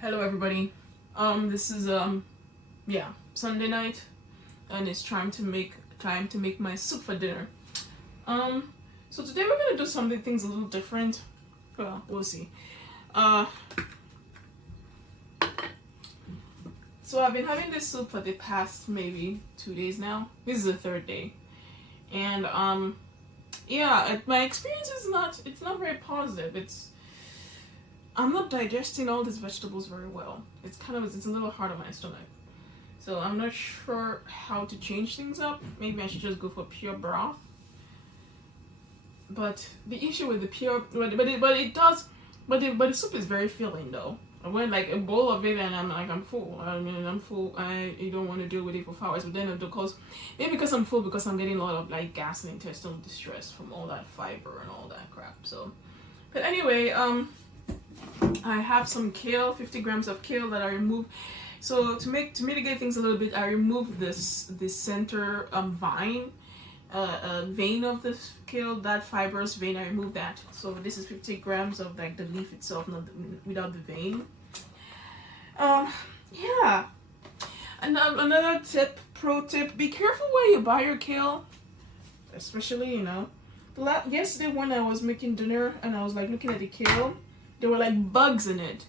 Hello everybody. This is Sunday night, and it's time to make my soup for dinner. So today we're gonna do things a little different. Well, we'll see. Uh, so I've been having this soup for the past maybe 2 days now. This is the third day, and my experience is not very positive. I'm not digesting all these vegetables very well. It's a little hard on my stomach. So I'm not sure how to change things up. Maybe I should just go for pure broth. But the issue with the pure, but the soup is very filling though. I went like a bowl of it and I'm full. I'm full. I don't want to deal with it for 4 hours. But then because I'm full, because I'm getting a lot of like gas and intestinal distress from all that fiber and all that crap. So, but anyway, I have some kale, 50 grams of kale that I removed. So to mitigate things a little bit, I removed this center vein of this kale, that fibrous vein. I removed that. So this is 50 grams of like the leaf itself, without the vein. Yeah. And another pro tip: be careful where you buy your kale, especially yesterday when I was making dinner and I was like looking at the kale. There were like bugs in it,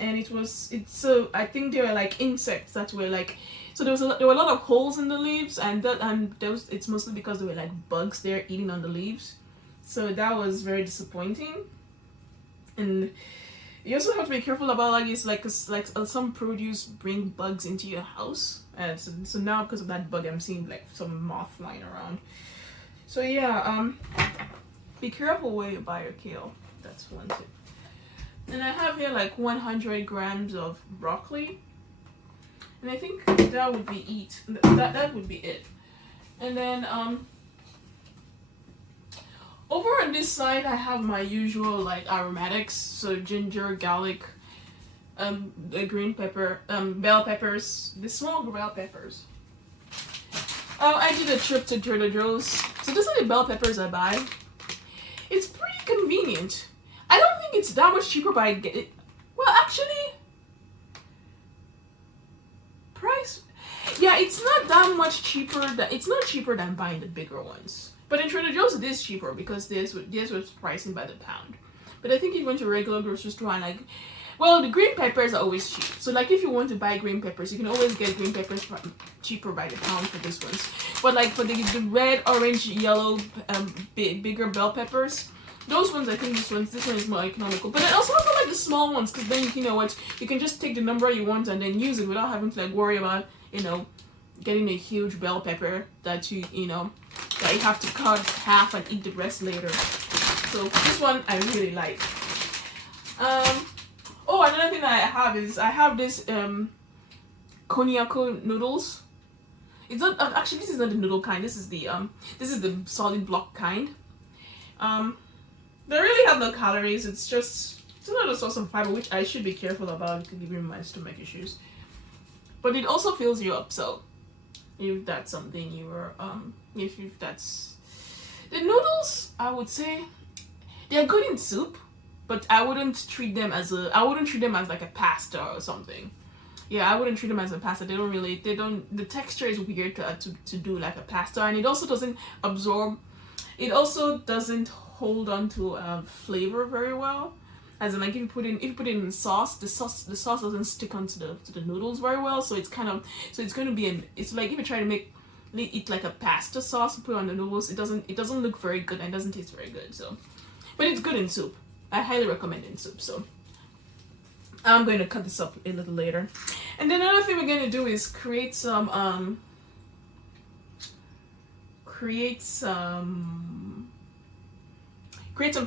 and I think they were like insects that were like, so there were a lot of holes in the leaves, and it's mostly because there were like bugs there eating on the leaves. So that was very disappointing. And you also have to be careful about some produce bring bugs into your house, and so now because of that bug I'm seeing like some moth flying around. So yeah, be careful where you buy your kale. That's one tip. And I have here like 100 grams of broccoli, and I think that would be that would be it. And then over on this side I have my usual like aromatics, so ginger, garlic, the green pepper, bell peppers, the small bell peppers. I did a trip to Trader Joe's, so these are the bell peppers I buy. It's pretty convenient. I don't think it's that much cheaper, but I get it. Well, actually, price. Yeah, it's not that much cheaper. It's not cheaper than buying the bigger ones. But in Trader Joe's, it is cheaper because theirs was pricing by the pound. But I think if you went to a regular grocery store and the green peppers are always cheap. So like if you want to buy green peppers, you can always get green peppers cheaper by the pound for these ones. But like for the red, orange, yellow, bigger bell peppers, those ones, I think this one is more economical. But I also have like the small ones, because then you can just take the number you want and then use it without having to like worry about getting a huge bell pepper that you have to cut half and eat the rest later. So this one I really like. Another thing that I have this konnyaku noodles. It's not actually, this is not the noodle kind. This is the solid block kind. They really have no calories. It's another source of fiber, which I should be careful about because giving my stomach issues. But it also fills you up. So if that's something if that's the noodles, I would say they're good in soup, but I wouldn't treat them as like a pasta or something. Yeah, I wouldn't treat them as a pasta. The texture is weird to do like a pasta, and it also doesn't absorb. It also doesn't hold on to flavor very well. As in, like if you put it in sauce, the sauce doesn't stick onto the noodles very well. So it's going to be it's like if you try to eat like a pasta sauce, put it on the noodles, it doesn't look very good and it doesn't taste very good. So, but it's good in soup. I highly recommend it in soup. So I'm going to cut this up a little later. And then another thing we're going to do is create some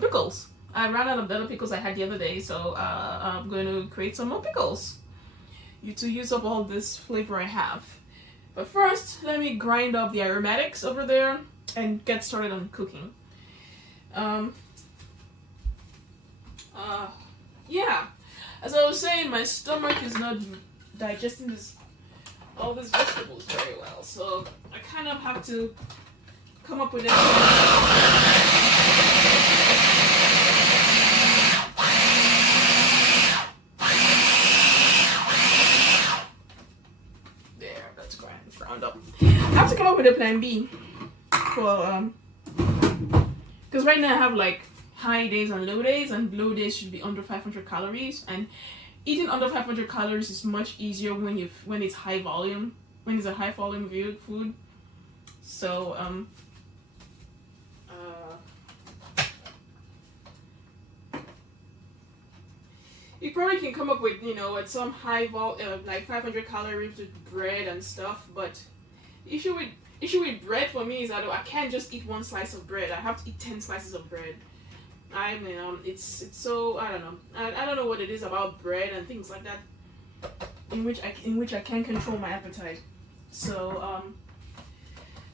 pickles. I ran out of the other pickles I had the other day, so I'm going to create some more pickles to use up all this flavor I have. But first, let me grind up the aromatics over there and get started on cooking. Yeah, as I was saying, my stomach is not digesting all these vegetables very well, so I kind of have to come up with it. come up with a plan B for because right now I have like high days and low days should be under 500 calories, and eating under 500 calories is much easier when it's high volume, when it's a high volume food. So you probably can come up with, at some like 500 calories with bread and stuff, but issue with bread for me is that I can't just eat one slice of bread. I have to eat 10 slices of bread. It's so, I don't know. I don't know what it is about bread and things like that in which I can't control my appetite. So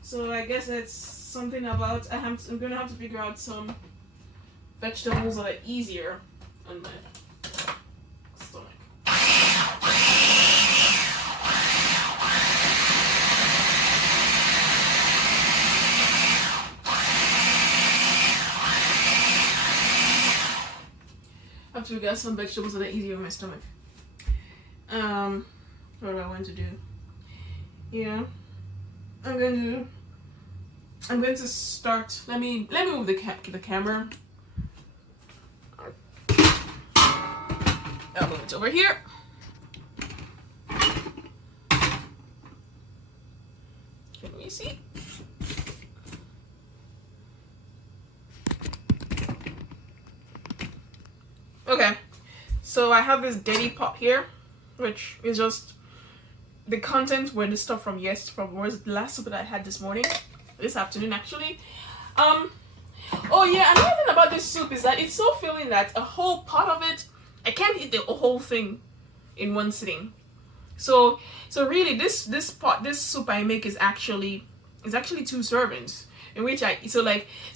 so I guess it's something about I'm gonna have to figure out some vegetables that are easier on my stomach. I have to figure out some vegetables that are easier on my stomach. What do I want to do? Yeah, I'm going to start. Let me move the camera. I'll move it over here. Can we see? Okay, so I have this Detti pot here, which is just the contents were the stuff from the last soup that I had this afternoon actually. Oh yeah, another thing about this soup is that it's so filling that a whole pot of it, I can't eat the whole thing in one sitting. So really this soup I make is actually 2 servings, in which so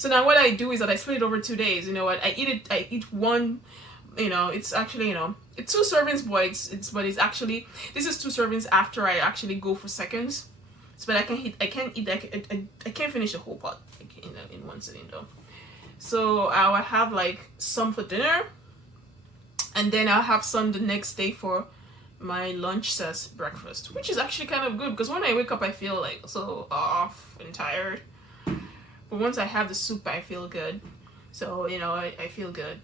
now what I do is that I split it over 2 days. You know what? I eat one, it's actually, it's 2 servings, but it's actually, this is 2 servings after I actually go for seconds. So, but I can't finish the whole pot in one sitting though. So I'll have like some for dinner, and then I'll have some the next day for my lunch / breakfast, which is actually kind of good because when I wake up I feel like so off and tired, but once I have the soup I feel good. So I feel good.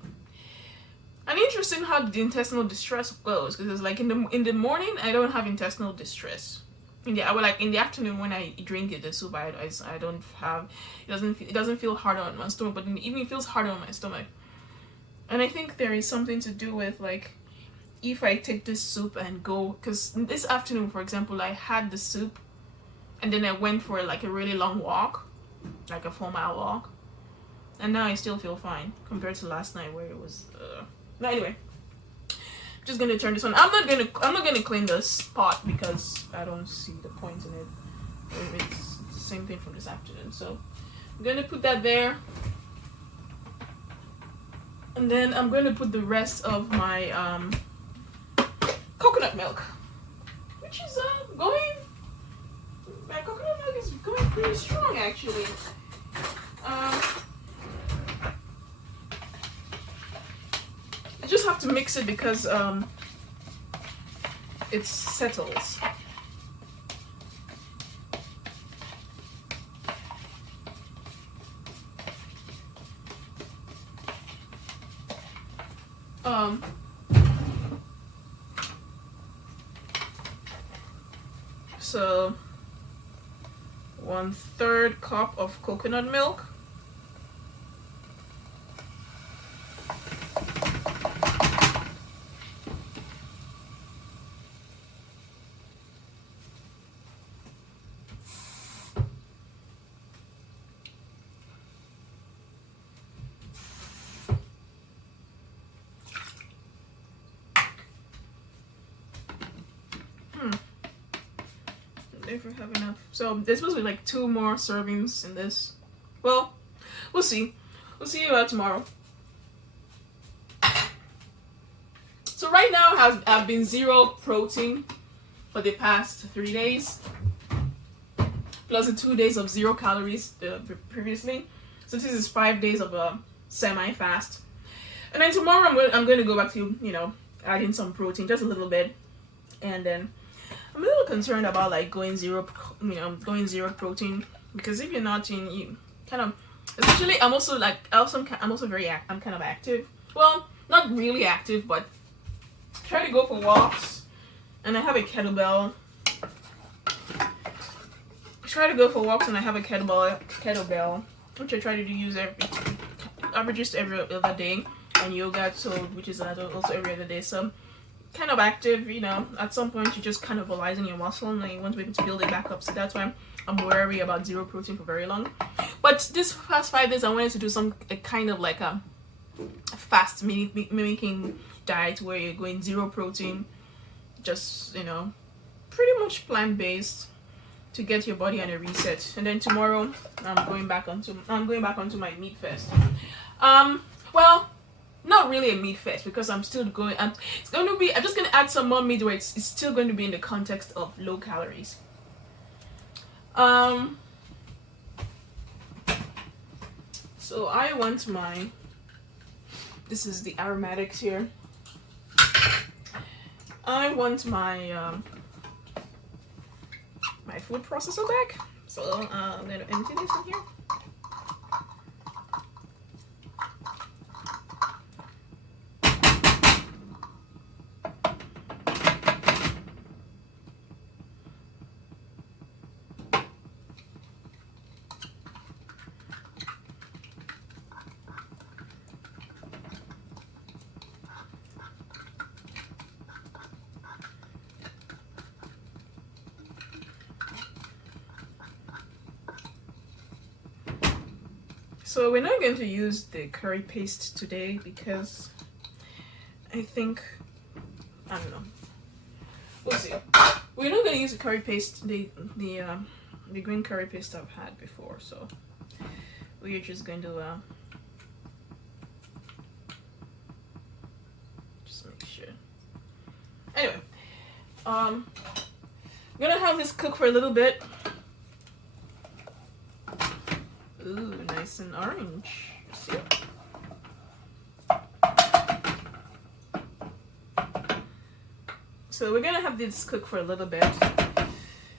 And interesting how the intestinal distress goes, because it's like in the morning I don't have intestinal distress. In the afternoon when I drink the soup, I don't have, it doesn't feel harder on my stomach, but in the evening it feels harder on my stomach. And I think there is something to do with like if I take this soup and go, because this afternoon for example I had the soup and then I went for like a really long walk, like a 4-mile walk, and now I still feel fine compared to last night where it was no, anyway, I'm just gonna turn this on. I'm not gonna clean this pot because I don't see the point in it. It's the same thing from this afternoon. So I'm gonna put that there, and then I'm gonna put the rest of my coconut milk, which is going. My coconut milk is going pretty strong actually. I just have to mix it because it settles. So 1/3 cup of coconut milk. If we have enough. So there's supposed to be like 2 more servings in this. Well, we'll see. We'll see about tomorrow. So right now I've been 0 protein for the past 3 days, plus the 2 days of 0 calories previously. So this is 5 days of a semi-fast, and then tomorrow I'm going to go back to adding some protein, just a little bit, and then I'm a little concerned about like going zero, going zero protein, because if you're not in, you kind of, especially I'm also like, I'm also very, I'm kind of active. Well, not really active, but try to go for walks, and I have a kettlebell. Try to go for walks, and I have a kettlebell, which I try to use just every other day, and yoga, so which is also every other day. So kind of active, at some point you're just cannibalizing your muscle and you want to be able to build it back up. So that's why I'm wary about zero protein for very long. But this past 5 days I wanted to do some kind of like a fast mimicking diet where you're going zero protein, just pretty much plant-based, to get your body on a reset. And then tomorrow I'm going back onto my meat fest. Well, not really a meat fest, because I'm still going. I'm just gonna add some more meat where it's still going to be in the context of low calories. So I want my. This is the aromatics here. I want my my food processor back. So I'm gonna empty this in here. So we're not going to use the curry paste today because I don't know. We'll see. We're not going to use the curry paste, the green curry paste I've had before. So we're just going to just make sure. Anyway, I'm gonna have this cook for a little bit. Ooh, nice and orange. See? So we're gonna have this cook for a little bit,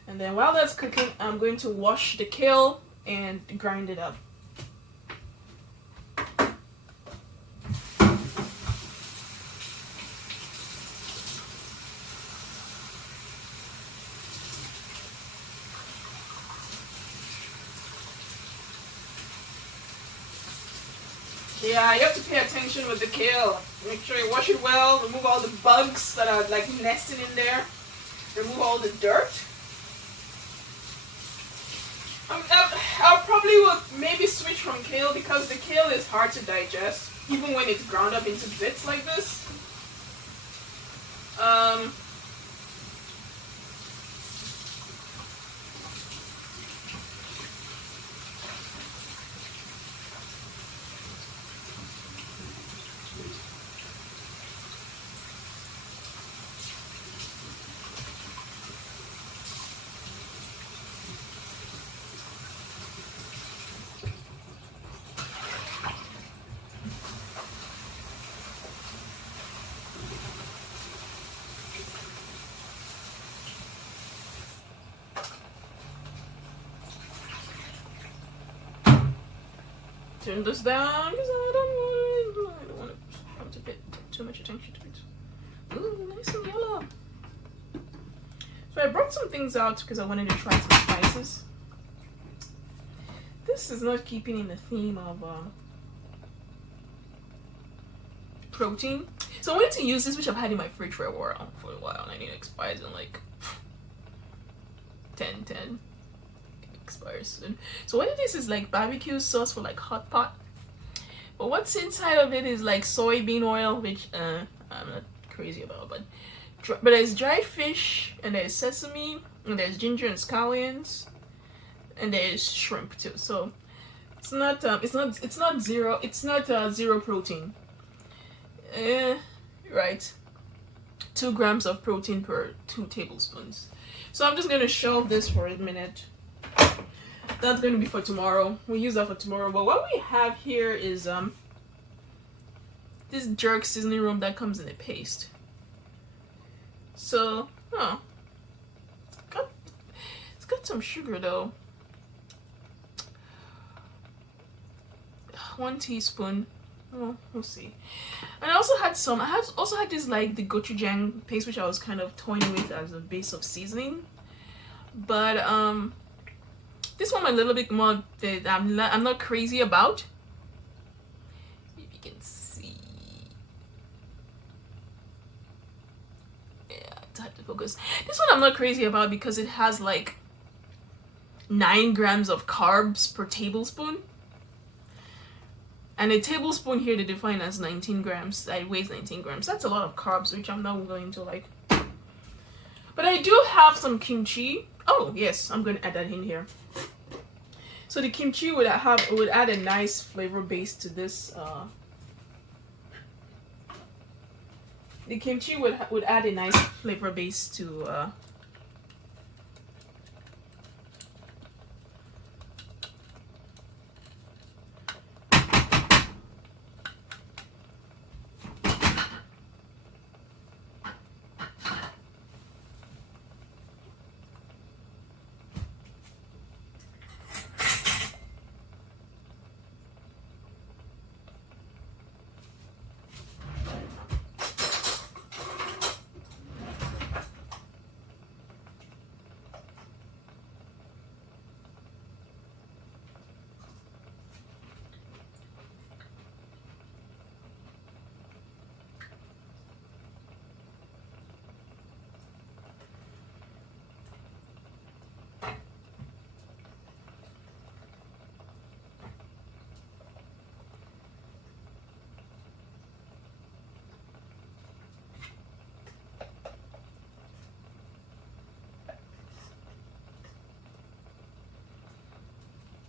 and then while that's cooking, I'm going to wash the kale and grind it up. Yeah, you have to pay attention with the kale. Make sure you wash it well, remove all the bugs that are like nesting in there, remove all the dirt. I'll probably will maybe switch from kale because the kale is hard to digest, even when it's ground up into bits like this. Turn this down because I don't want to pay too much attention to it. Ooh, nice and yellow. So I brought some things out because I wanted to try some spices. This is not keeping in the theme of protein. So I wanted to use this, which I've had in my fridge for a while, and I need it expires in like 10/10. Expires soon. So what it is like barbecue sauce for like hot pot, but what's inside of it is like soybean oil, which I'm not crazy about, but there's dried fish, and there's sesame, and there's ginger and scallions, and there's shrimp too. So it's not zero protein. Right, 2 grams of protein per 2 tablespoons. So I'm just gonna shelve this for a minute. That's going to be for tomorrow. We'll use that for tomorrow. But what we have here is this jerk seasoning rum that comes in a paste. So, It's got some sugar though. 1 teaspoon. Oh, we'll see. And I also had some. Also had this like the gochujang paste, which I was kind of toying with as a base of seasoning. But this one a little bit more that I'm not crazy about. If you can see, yeah, it's hard to focus. This one I'm not crazy about because it has like 9 grams of carbs per tablespoon. And a tablespoon here they define as 19 grams. It weighs 19 grams. That's a lot of carbs, which I'm not going to like. But I do have some kimchi. Oh yes, I'm going to add that in here. So the kimchi would add a nice flavor base to this. The kimchi would add a nice flavor base to.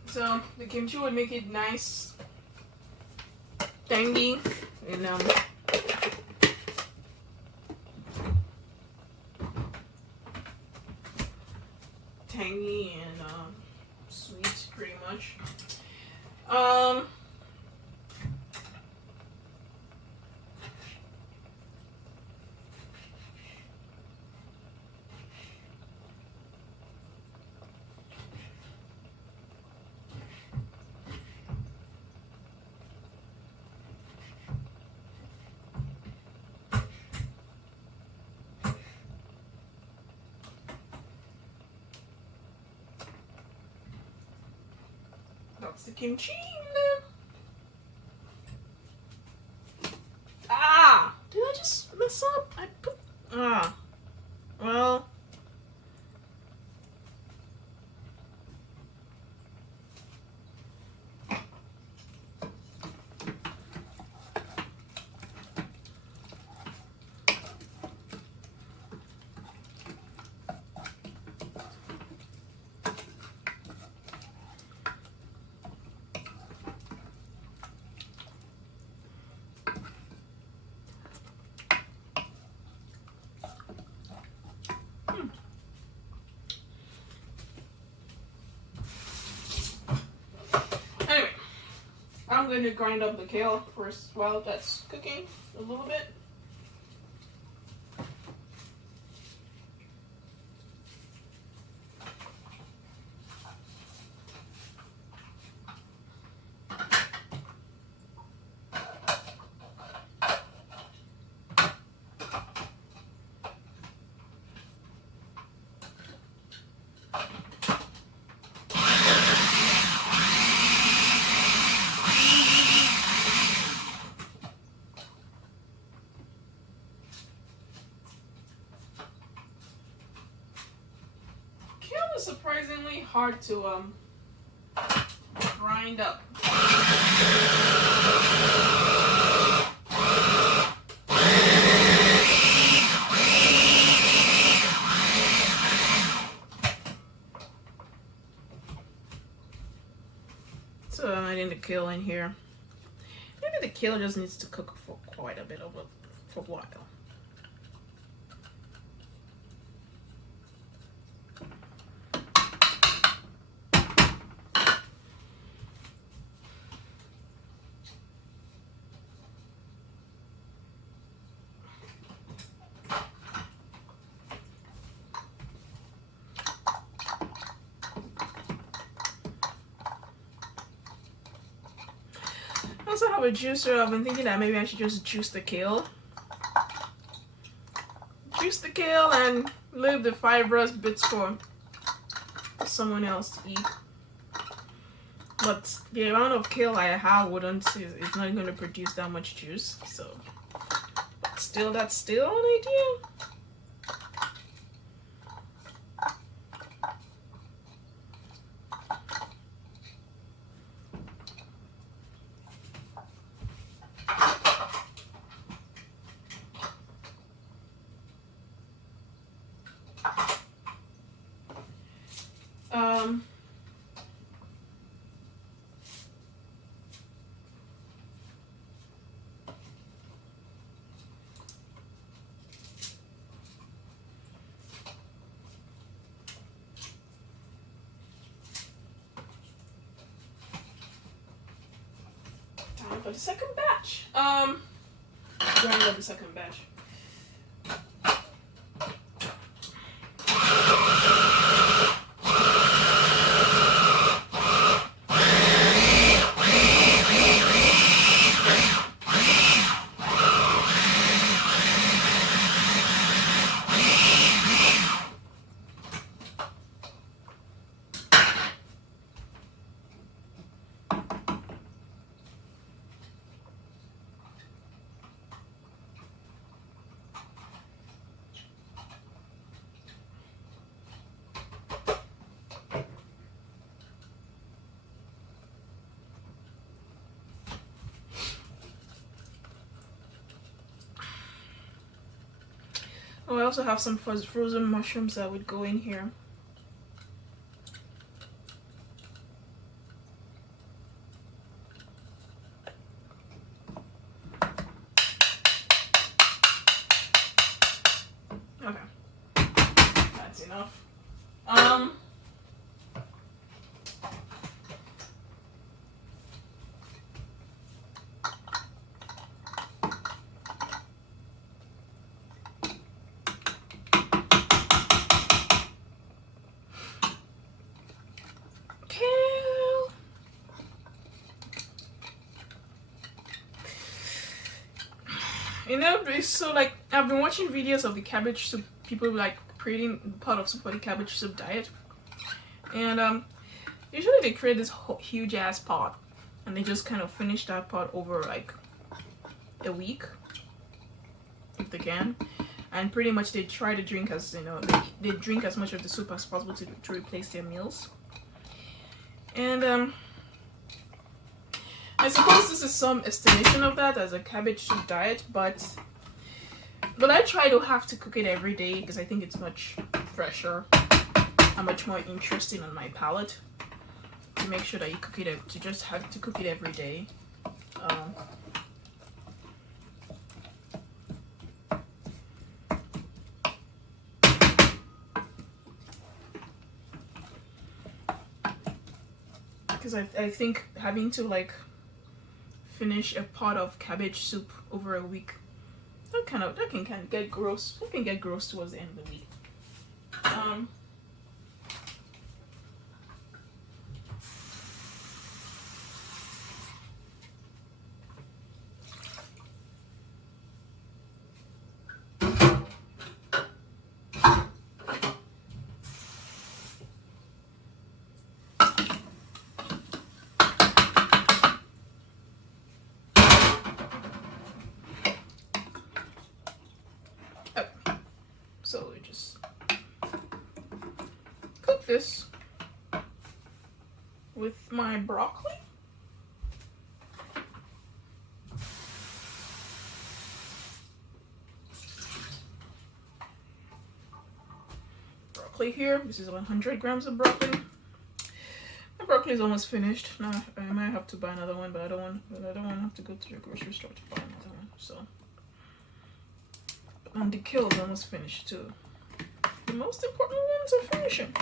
So the kimchi would make it nice, tangy, and sweet, pretty much. That's the kimchi. Ah! Did I just mess up? I put... Ah. Well... Anyway, I'm going to grind up the kale first while that's cooking a little bit. Kale is surprisingly hard to grind up. So I'm adding the kale in here. Maybe the kale just needs to cook for quite a bit of for a while. have a juicer. I've been thinking that maybe I should just juice the kale. Juice the kale and leave the fibrous bits for someone else to eat. But the amount of kale I have it's not going to produce that much juice. So, but still, that's still an idea. For the second batch. Grind up the second batch. Oh, I also have some frozen mushrooms that would go in here. Okay, that's enough. You know, so like I've been watching videos of the cabbage soup, people like creating pot of soup for the cabbage soup diet, and usually they create this huge ass pot, and they just kind of finish that pot over like a week, if they can, and pretty much they try to drink as they drink as much of the soup as possible to replace their meals, and I suppose this is some estimation of that as a cabbage soup diet, but I try to have to cook it every day because I think it's much fresher and much more interesting on my palate to make sure that you cook it, to just have to cook it every day. Because I think having to like finish a pot of cabbage soup over a week, that can kind of get gross. That can get gross towards the end of the week. So we just cook this with my broccoli. Broccoli here. This is 100 grams of broccoli. My broccoli is almost finished. Now I might have to buy another one, but I don't want to have to go to the grocery store to buy another one. So. And the kale is almost finished too. The most important ones are finishing.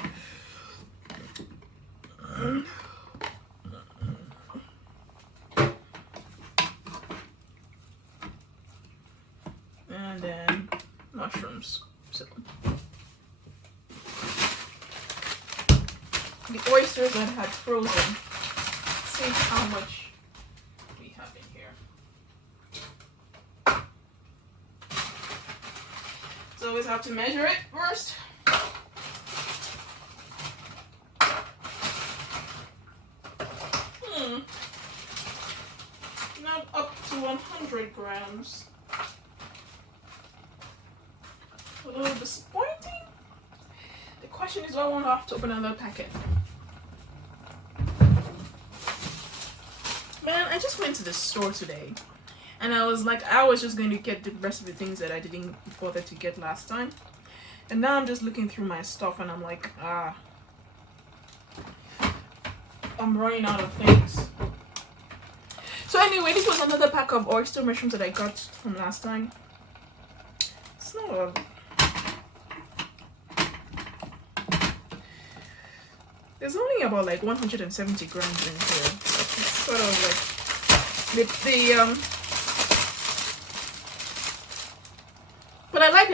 And then mushrooms. So the oysters that I had frozen. Let's see how much we have in here. So always have to measure it first. Not up to 100 grams. A little disappointing. The question is, do I want to have to open another packet? Man, I just went to the store today. And I was like, I was just going to get the rest of the things that I didn't bother to get last time. And now I'm just looking through my stuff and I'm like, I'm running out of things. So anyway, this was another pack of oyster mushrooms that I got from last time. It's not a... There's only about like 170 grams in here. It's sort of like but I like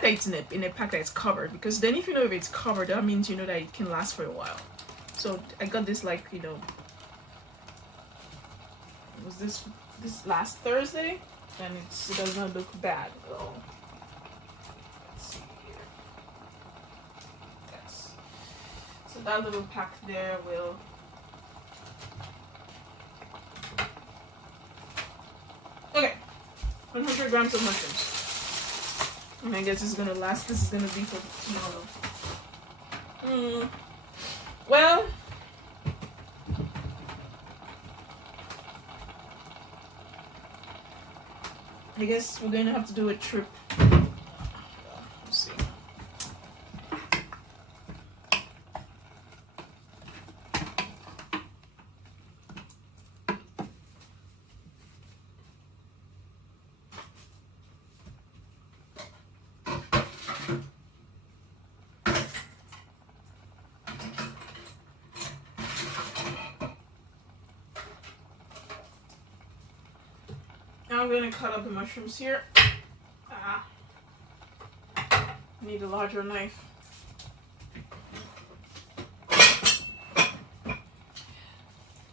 that it's in a pack that it's covered, because then if you know if it's covered, that means you know that it can last for a while. So I got this like, you know, was this last Thursday, and it does not look bad at all. Let's see here. Yes. So that little pack there will. Okay, 100 grams of mushrooms. And I guess it's gonna last. This is gonna be for tomorrow. Well, I guess we're gonna have to do a trip. Let's see. Now I'm gonna cut up the mushrooms here. Need a larger knife.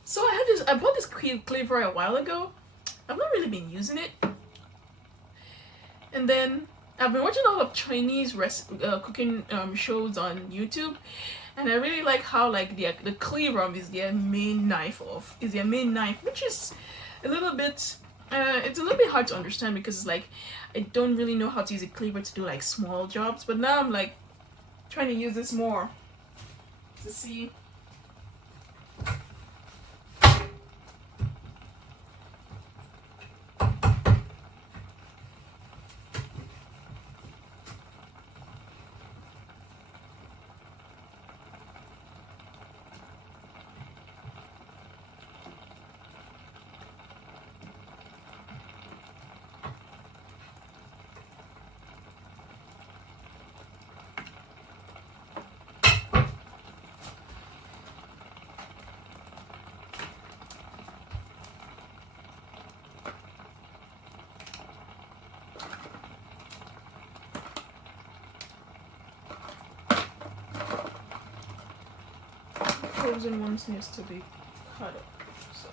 So I bought this cleaver a while ago. I've not really been using it. And then I've been watching a lot of Chinese cooking shows on YouTube, and I really like how like the cleaver is their main knife, which is a little bit. It's a little bit hard to understand because it's like I don't really know how to use a cleaver to do like small jobs, but now I'm like trying to use this more to see. Frozen ones needs to be cut up. So.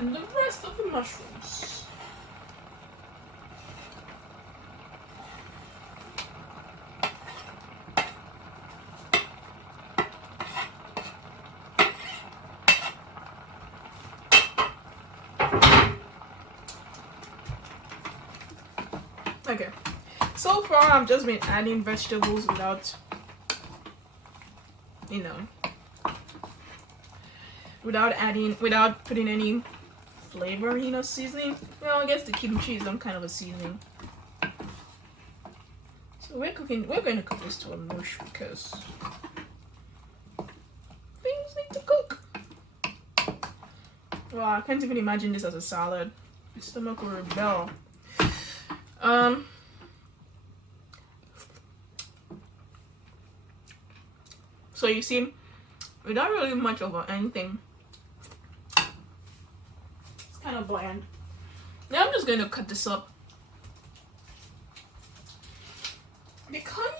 and the rest of the mushrooms. Okay, so far I've just been adding vegetables without, you know, without putting any flavoring or seasoning. Well, I guess the kimchi is some kind of a seasoning. So we're going to cook this to a mush because things need to cook. Wow, I can't even imagine this as a salad. My stomach will rebel. So you see, without really much of anything, it's kind of bland. Now I'm just going to cut this up. The cognac.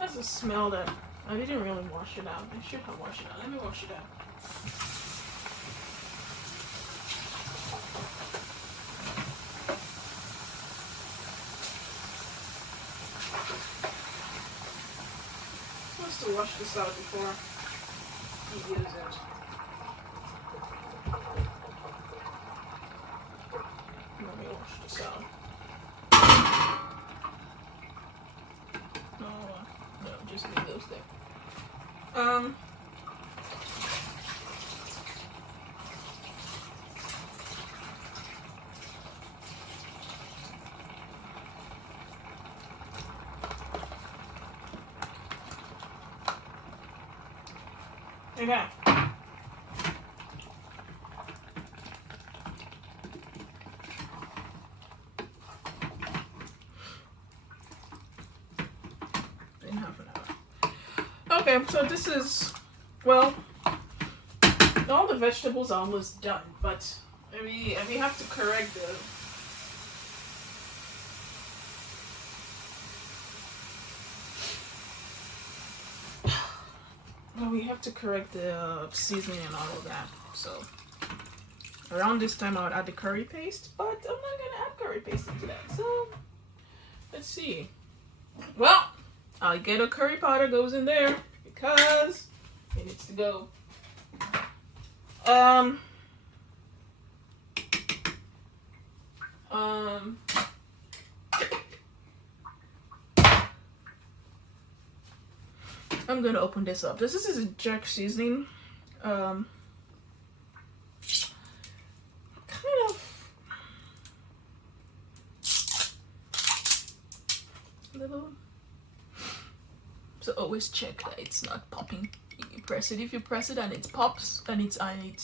That's a smell that I didn't really wash it out. I should have washed it out. Let me wash it out. I'm supposed to wash this out before you use it. Let me wash this out. No, just leave those there. Okay. In half an hour. Okay, so this is, well, all the vegetables are almost done, but we have to correct the seasoning and all of that. So around this time I would add the curry paste, but I'm not gonna add curry paste into that. So let's see. Well, alligator curry powder goes in there because it needs to go. I'm gonna open this up. This is a jerk seasoning. Kind of little. So always check that it's not popping. You press it. If you press it and it pops and it's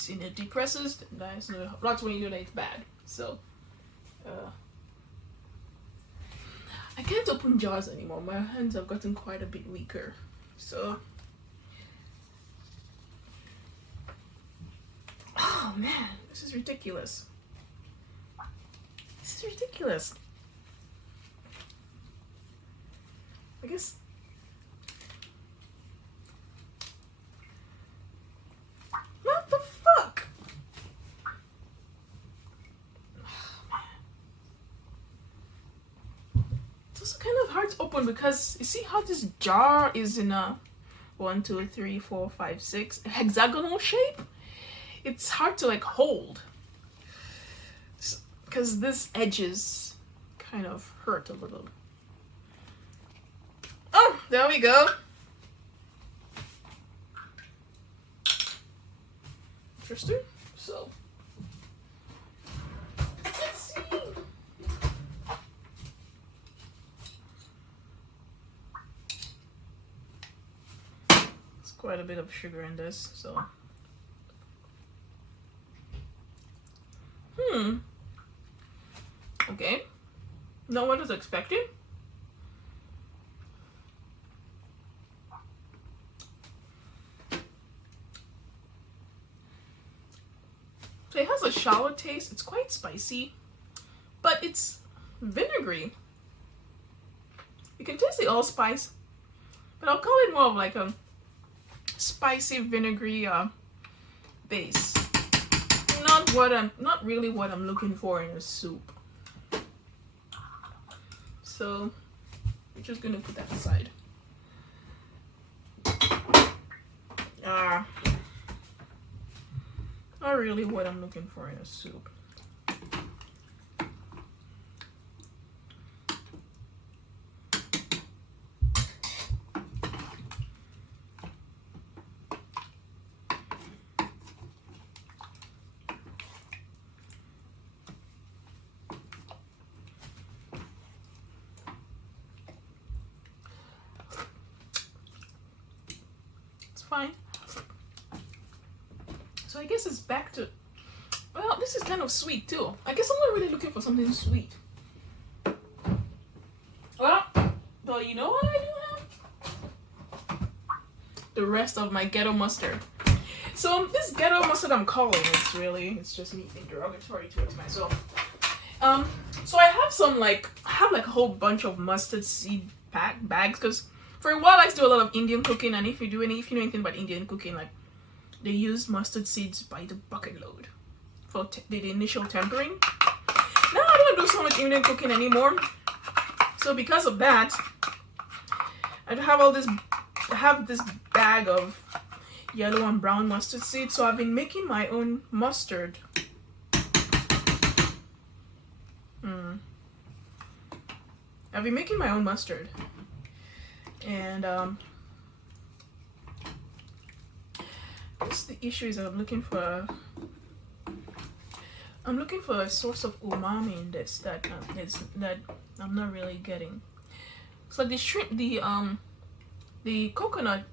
in it depresses, that's when you know that it's bad. So I can't open jars anymore. My hands have gotten quite a bit weaker. So, oh man, this is ridiculous. This is ridiculous. I guess. What the fuck? It's also kind of hard to open because you see how this jar is in a 1, 2, 3, 4, 5, 6 hexagonal shape. It's hard to like hold. because this edges kind of hurt a little. Oh, there we go. Interesting. So let's see. It's quite a bit of sugar in this, so okay. Not what I was expecting. So it has a sour taste. It's quite spicy, but it's vinegary. You can taste the allspice, but I'll call it more of like a spicy vinegary base. Not really what I'm looking for in a soup. So we're just gonna put that aside. Not really what I'm looking for in a soup. Fine. So I guess it's back to, well, this is kind of sweet too. I guess I'm not really looking for something sweet. Well, you know what I do have? The rest of my ghetto mustard. So this ghetto mustard I'm calling, it's just me being derogatory towards myself. So I have a whole bunch of mustard seed bags, because for a while I used to do a lot of Indian cooking, and if you know anything about Indian cooking, like they use mustard seeds by the bucket load for the initial tempering. Now I don't do so much Indian cooking anymore, so because of that, I have this bag of yellow and brown mustard seeds. So I've been making my own mustard. I've been making my own mustard. And the issue is that I'm looking for a source of umami in this that I'm not really getting. It's like the shrimp, the coconut,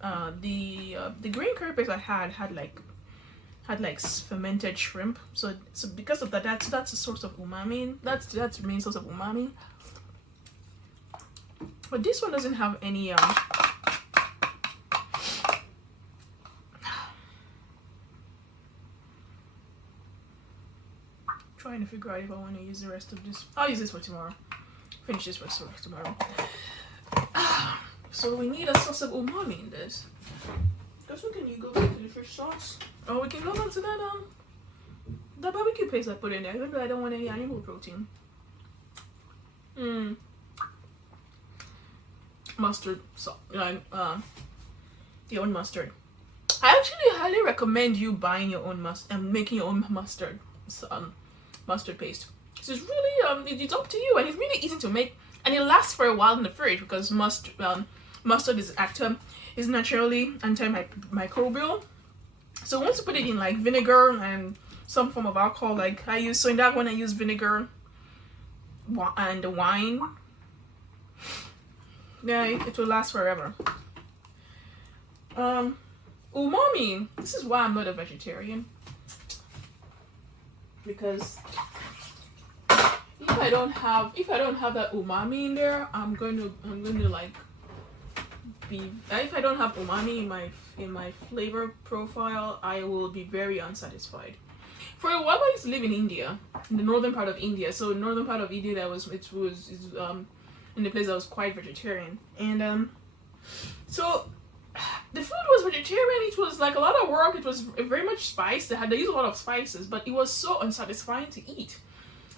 the green curry paste I had like fermented shrimp. So because of that, that's a source of umami. That's the main source of umami. But this one doesn't have any trying to figure out if I want to use the rest of this. I'll use this for tomorrow. Finish this for tomorrow. So we need a source of umami in this. Guess we can go back to the fish sauce. Or we can go back to that the barbecue paste I put in there, even though I don't want any animal protein. Mustard, your own mustard. I actually highly recommend you buying your own mustard and making your own mustard paste. So it's really it's up to you, and it's really easy to make, and it lasts for a while in the fridge because mustard is naturally antimicrobial. So once you put it in like vinegar and some form of alcohol, like I use, so in that one I use vinegar and wine. Yeah, it will last forever. Umami. This is why I'm not a vegetarian. Because if I don't have that umami in there, I'm going to like be. If I don't have umami in my flavor profile, I will be very unsatisfied. For a while, I used to live in India, in the northern part of India. So northern part of India, in the place I was quite vegetarian, and so the food was vegetarian. It was like a lot of work. It was very much spiced. They used a lot of spices, but it was so unsatisfying to eat.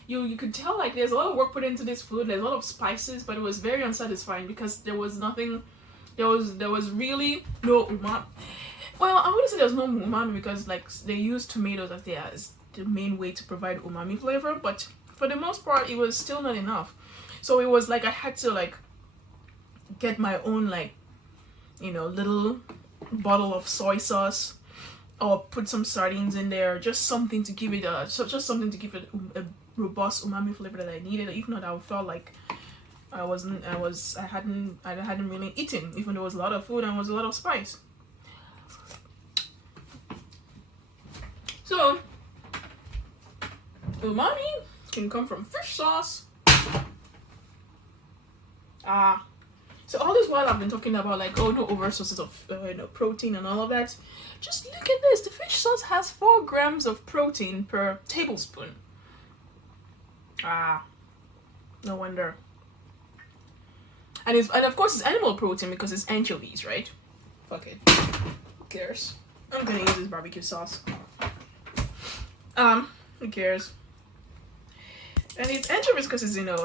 You could tell like there's a lot of work put into this food. There's a lot of spices, but it was very unsatisfying because there was nothing. There was really no umami. Well, I wouldn't say there's no umami because like they use tomatoes as the main way to provide umami flavor, but for the most part, it was still not enough. So it was like I had to like get my own like, you know, little bottle of soy sauce, or put some sardines in there, just something to give it just something to give it a robust umami flavor that I needed. If not, I felt like I hadn't really eaten, even though it was a lot of food and was a lot of spice. So umami can come from fish sauce. So all this while I've been talking about like, oh no, over sources of protein and all of that. Just look at this. The fish sauce has 4 grams of protein per tablespoon. No wonder. And of course it's animal protein because it's anchovies, right? Fuck it. Who cares? I'm gonna use this barbecue sauce. Who cares? And it's anchovies because it's, you know,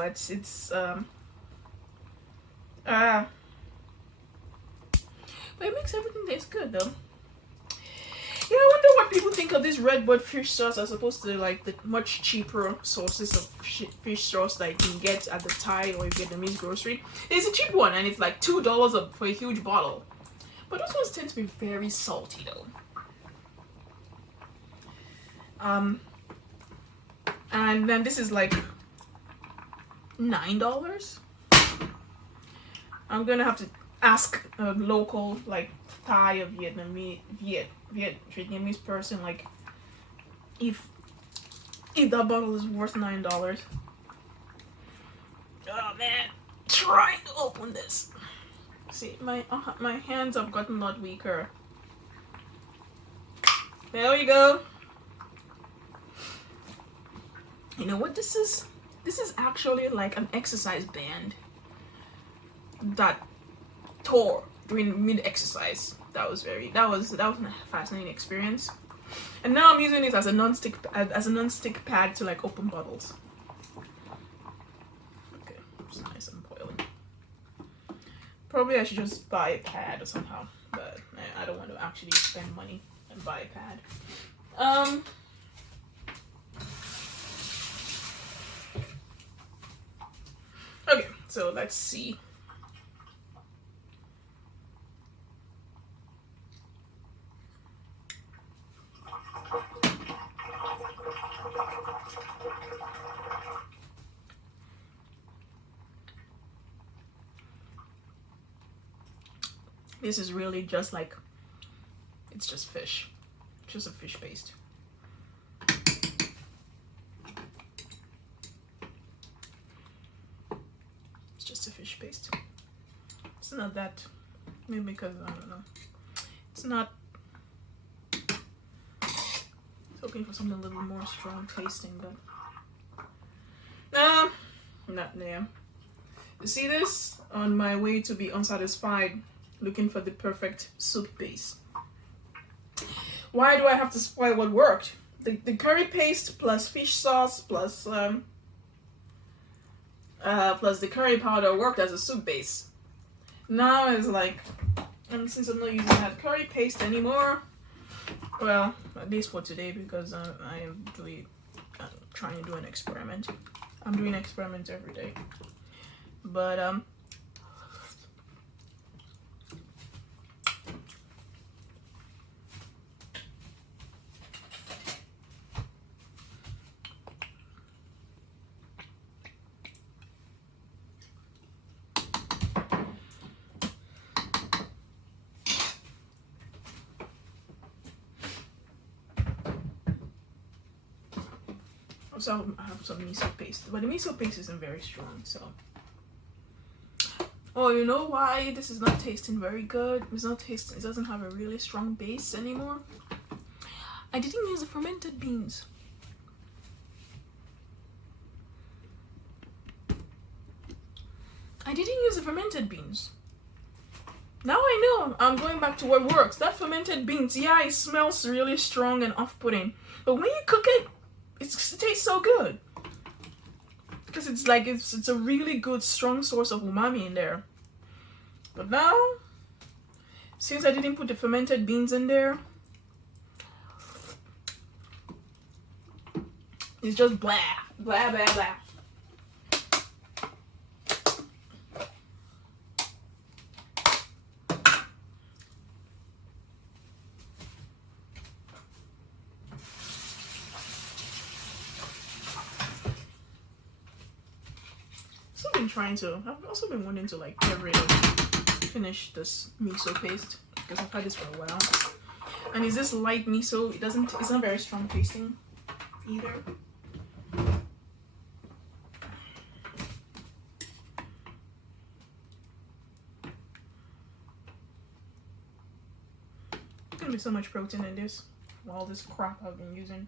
but it makes everything taste good though. Yeah, I wonder what people think of this Redbud fish sauce as opposed to like the much cheaper sources of fish sauce that you can get at the Thai or Vietnamese grocery. It's a cheap one and it's like $2 for a huge bottle. But those ones tend to be very salty though. And then this is like $9. I'm gonna have to ask a local like Thai or Vietnamese person like if that bottle is worth $9. Oh man, trying to open this. See, my hands have gotten a lot weaker. There we go. You know what this is? This is actually like an exercise band that tore during mid-exercise. That was a fascinating experience. And now I'm using it as a non-stick pad to like open bottles. Okay, it's nice and boiling. Probably I should just buy a pad or somehow, but I don't want to actually spend money and buy a pad. Okay, so let's see. This is really just like, it's just fish. Just a fish paste. It's just a fish paste. It's not that, maybe because, I don't know. It's not, it's looking for something a little more strong tasting, but not there. You see this? On my way to be unsatisfied, looking for the perfect soup base. Why do I have to spoil what worked? The curry paste plus fish sauce plus the curry powder worked as a soup base. Now it's like, and since I'm not using that curry paste anymore, well, at least for today, because I am really trying to do an experiment. I'm doing experiments every day, but also I have some miso paste, but the miso paste isn't very strong, so. Oh, you know why this is not tasting very good? It's not tasting, it doesn't have a really strong base anymore. I didn't use the fermented beans. I didn't use the fermented beans. Now I know. I'm going back to what works. That fermented beans, yeah, it smells really strong and off-putting, but when you cook it, it tastes so good. Because it's like, it's a really good, strong source of umami in there. But now, since I didn't put the fermented beans in there, it's just blah. Blah blah blah. I've also been wanting to like get rid of, finish this miso paste because I've had this for a while. And is this light miso? It's not very strong tasting either. There's gonna be so much protein in this, all this crap I've been using.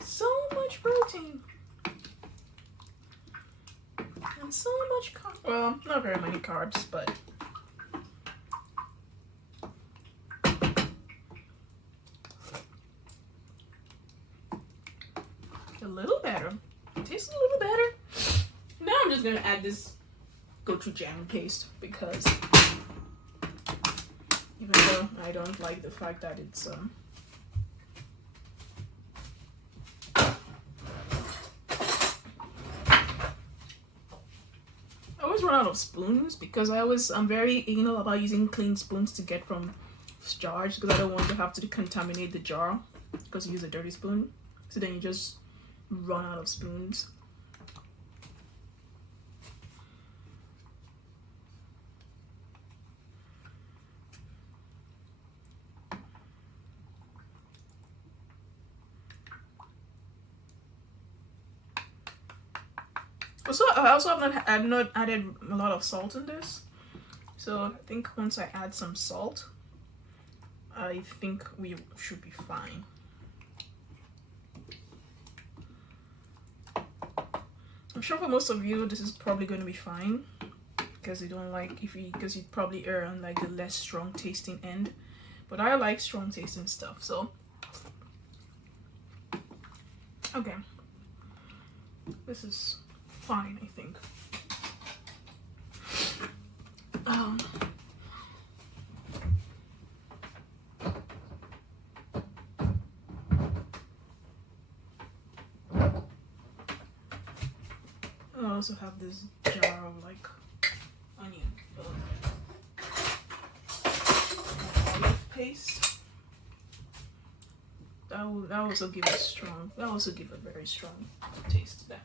So much protein and so much well, not very many carbs, but a little better. It tastes a little better. Now I'm just gonna add this gochujang paste because even though I don't like the fact that it's I always run out of spoons because I'm very anal about using clean spoons to get from jars because I don't want to have to contaminate the jar because you use a dirty spoon. So then you just run out of spoons. Also, I've not added a lot of salt in this, so I think once I add some salt, I think we should be fine. I'm sure for most of you this is probably going to be fine because you don't like because you probably err on like the less strong tasting end, but I like strong tasting stuff, so okay, this is fine, I think. I also have this jar of like onion olive paste. That will also give a very strong taste to that.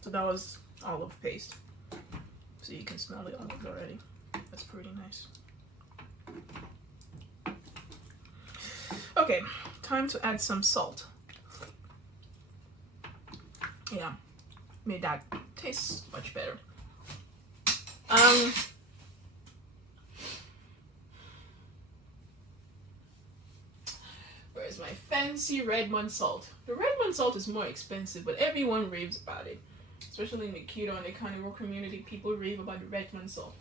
So that was olive paste. So you can smell the olive already. That's pretty nice. Okay, time to add some salt. Yeah, made that taste much better. Where's my fancy Redmond salt? The Redmond salt is more expensive, but everyone raves about it. Especially in the keto and the carnivore community, people rave about the Redmond salt.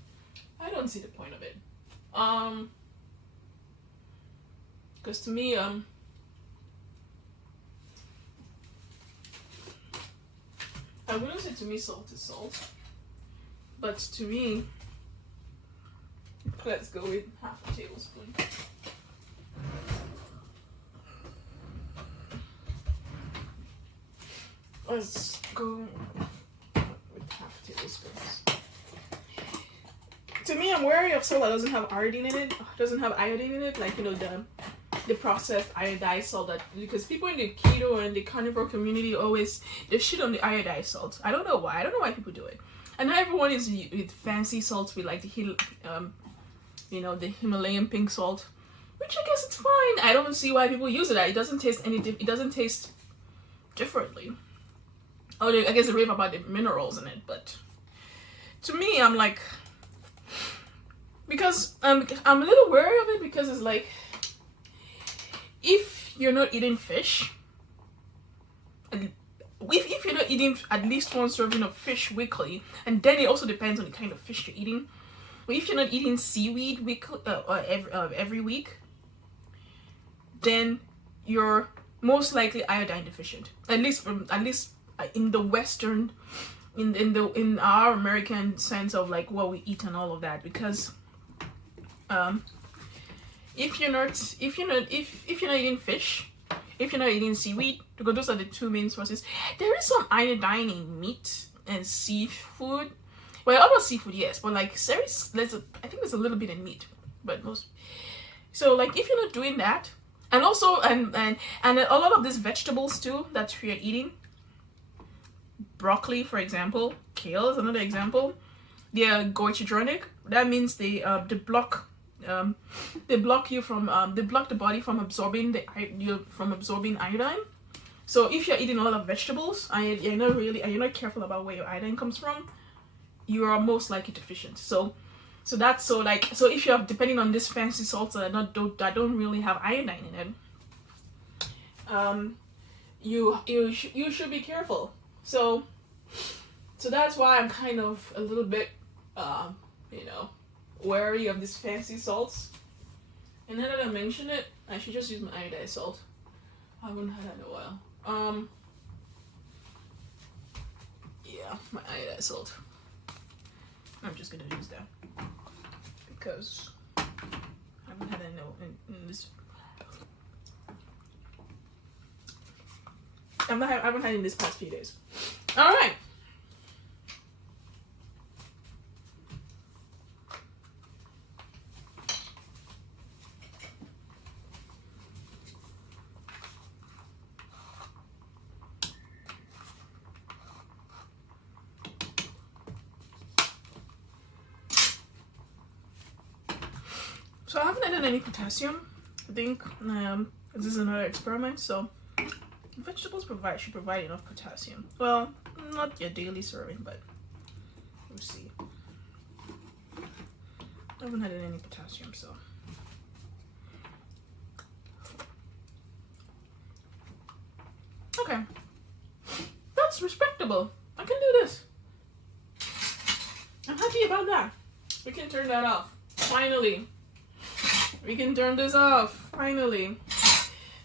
I don't see the point of it. Because to me, I wouldn't say to me salt is salt, but to me, let's go with half a tablespoon. Let's go with half tablespoons. To me, I'm wary of salt that doesn't have iodine in it. Like, you know, the processed iodized salt, that because people in the keto and the carnivore community always they shit on the iodized salt. I don't know why. I don't know why people do it. And not everyone is with fancy salts with like the the Himalayan pink salt, which I guess it's fine. I don't see why people use it. It doesn't taste it doesn't taste differently. Oh, I guess they rave about the minerals in it, but to me, I'm like, because I'm a little wary of it because it's like, if you're not eating fish, and if you're not eating at least one serving of fish weekly, and then it also depends on the kind of fish you're eating. But if you're not eating seaweed weekly every week, then you're most likely iodine deficient. At least in the Western, in our American sense of like what we eat and all of that. Because if you're not eating fish, if you're not eating seaweed, because those are the two main sources, there is some iodine in meat and seafood. Well, about seafood, yes, but like I think there's a little bit in meat, but most. So like if you're not doing that, and also and a lot of these vegetables too that we're eating, broccoli for example, kale is another example. They are goitrogenic. That means they block you from they block the body from absorbing iodine. So if you're eating a lot of vegetables and you're not careful about where your iodine comes from, you are most likely deficient. So if you're depending on these fancy salts that don't really have iodine in it, you should be careful. So that's why I'm kind of a little bit wary of these fancy salts. And now that I mention it, I should just use my iodized salt. I haven't had that in a while. Yeah, my iodized salt. I'm just gonna use that because I haven't had it in this. I haven't had it in this past few days. All right. So I haven't added any potassium. I think this is another experiment. So vegetables should provide enough potassium. Well, not your daily serving, but we'll see. I haven't added any potassium, so. Okay, that's respectable. I can do this. I'm happy about that. We can turn that off. Finally. We can turn this off. Finally.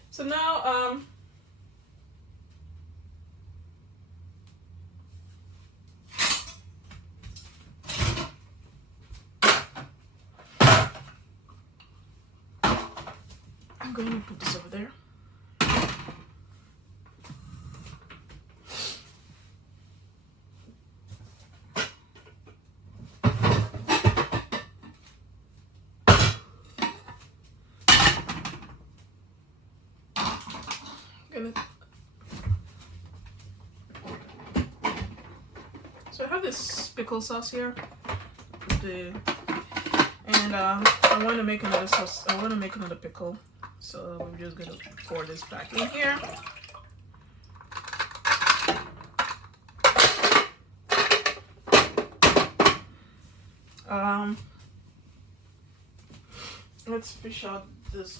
So now, I'm going to put this over there. So I have this pickle sauce here, and I want to make another sauce. I want to make another pickle, so we're just gonna pour this back in here. Let's fish out this.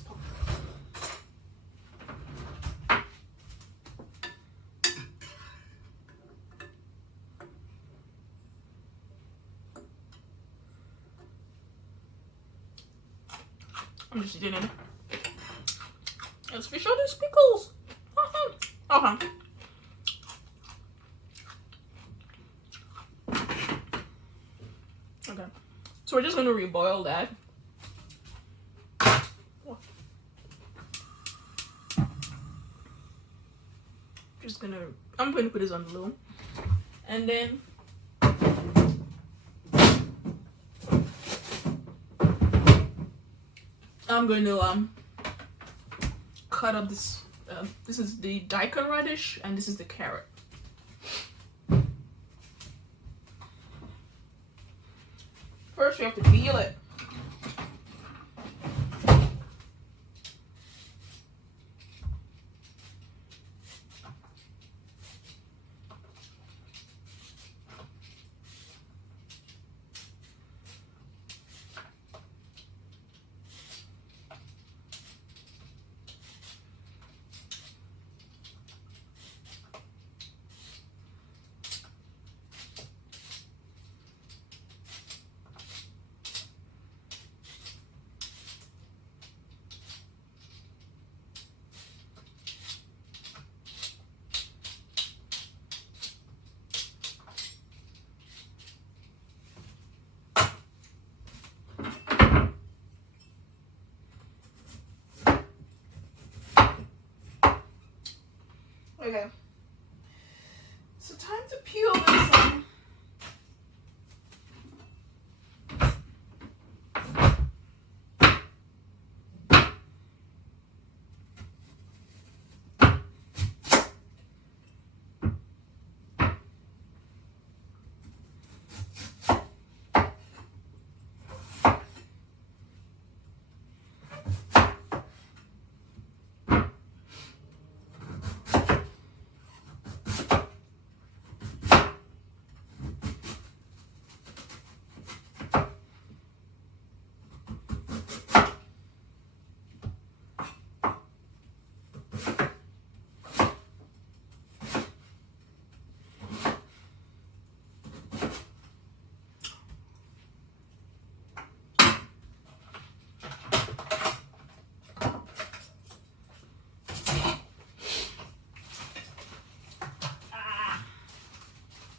I'm just eating it. Let's fish out these pickles. Okay. Okay. So we're just gonna reboil that. I'm gonna put this on low, and then I'm going to cut up this. This is the daikon radish, and this is the carrot. First, we have to peel it. Okay. So time to peel this.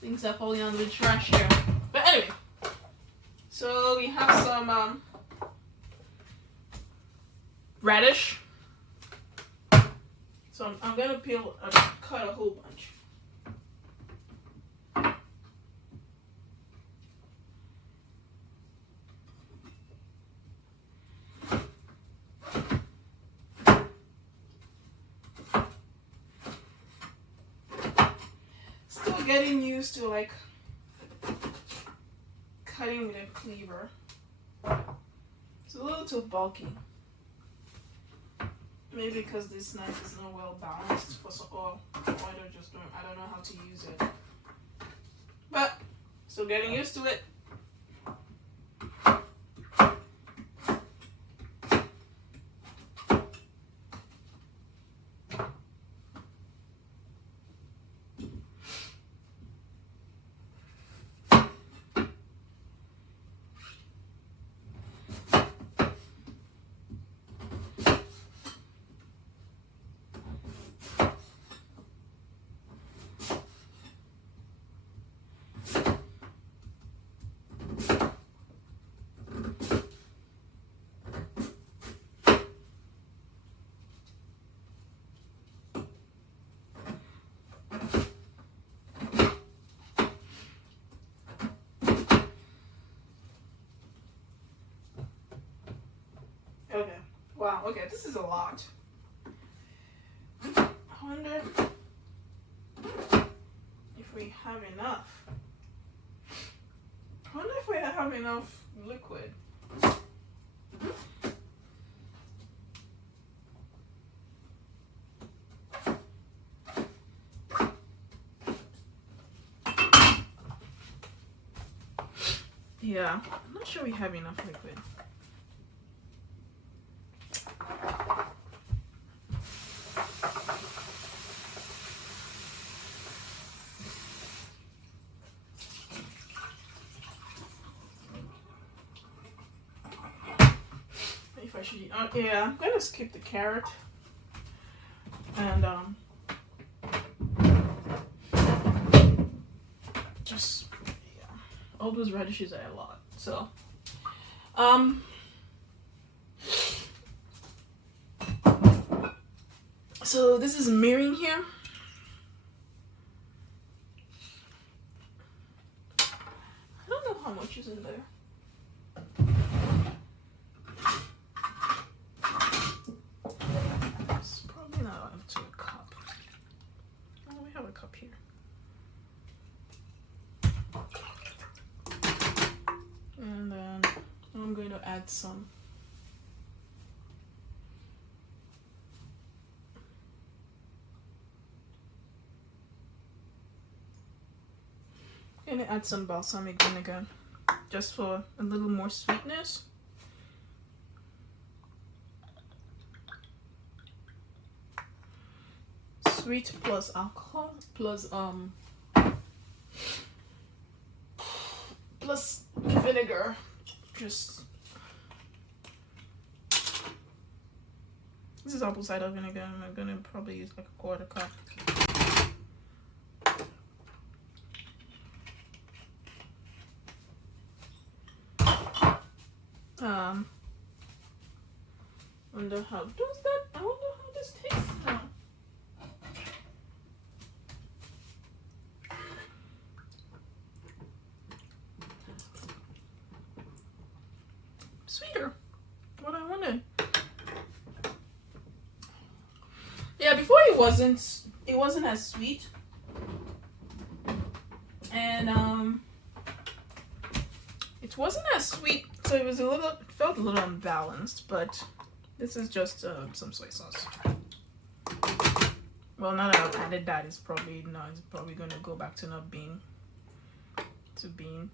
Things are falling on the trash here. But anyway, so we have some radish. So I'm gonna cut a whole bunch. Still getting used to like cutting with a cleaver. It's a little too bulky. Maybe because this knife is not well balanced or I don't know how to use it. But still getting used to it. Okay. Wow, okay, this is a lot. I wonder if we have enough. I wonder if we have enough liquid. Yeah, I'm not sure we have enough liquid. If I should, yeah, I'm gonna skip the carrot and just all those radishes are a lot. So so this is mirin here. I don't know how much is in there. It's probably not up to a cup. Oh, we have a cup here. And then I'm going to add some balsamic vinegar just for a little more sweetness. Sweet plus alcohol plus vinegar. Just this is apple cider vinegar. I'm gonna probably use like a 1/4 cup. I wonder how this tastes now. sweeter. What I wanted. Yeah, before it wasn't as sweet. And it wasn't as sweet, so it felt a little unbalanced, but this is just some soy sauce. Well, now that I've added that, it's probably gonna go back to not being being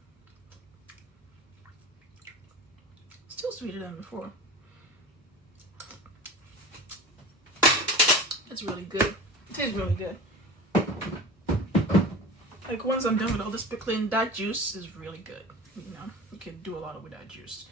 still sweeter than before. It's really good. It tastes really good. Like once I'm done with all this pickling, that juice is really good. You know, you can do a lot with that juice.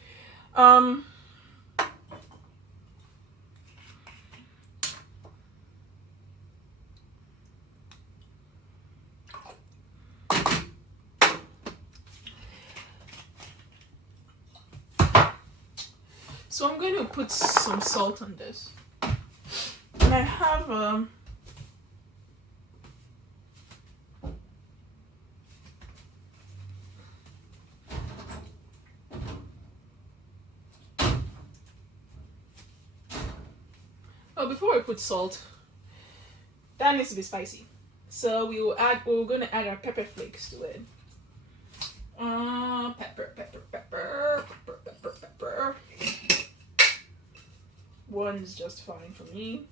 So I'm going to put some salt on this. And I have oh, before I put salt, that needs to be spicy. So we're going to add our pepper flakes to it. Pepper. One is just fine for me.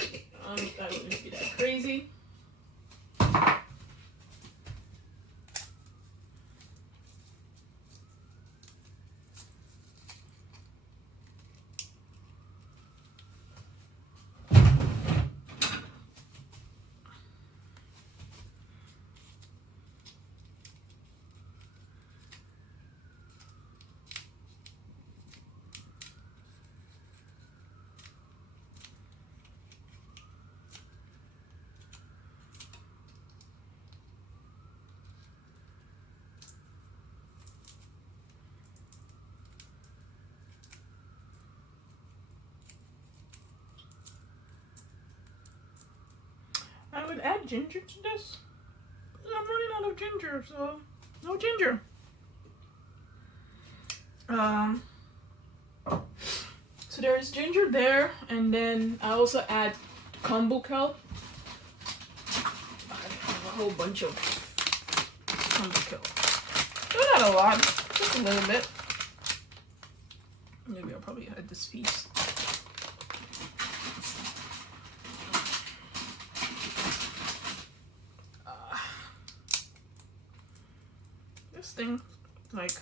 I wouldn't be that crazy. I would add ginger to this. I'm running out of ginger, so no ginger. So there's ginger there, and then I also add kombu kelp. I have a whole bunch of kombu kelp. Not a lot, just a little bit. Maybe I'll probably add this piece. This thing, like,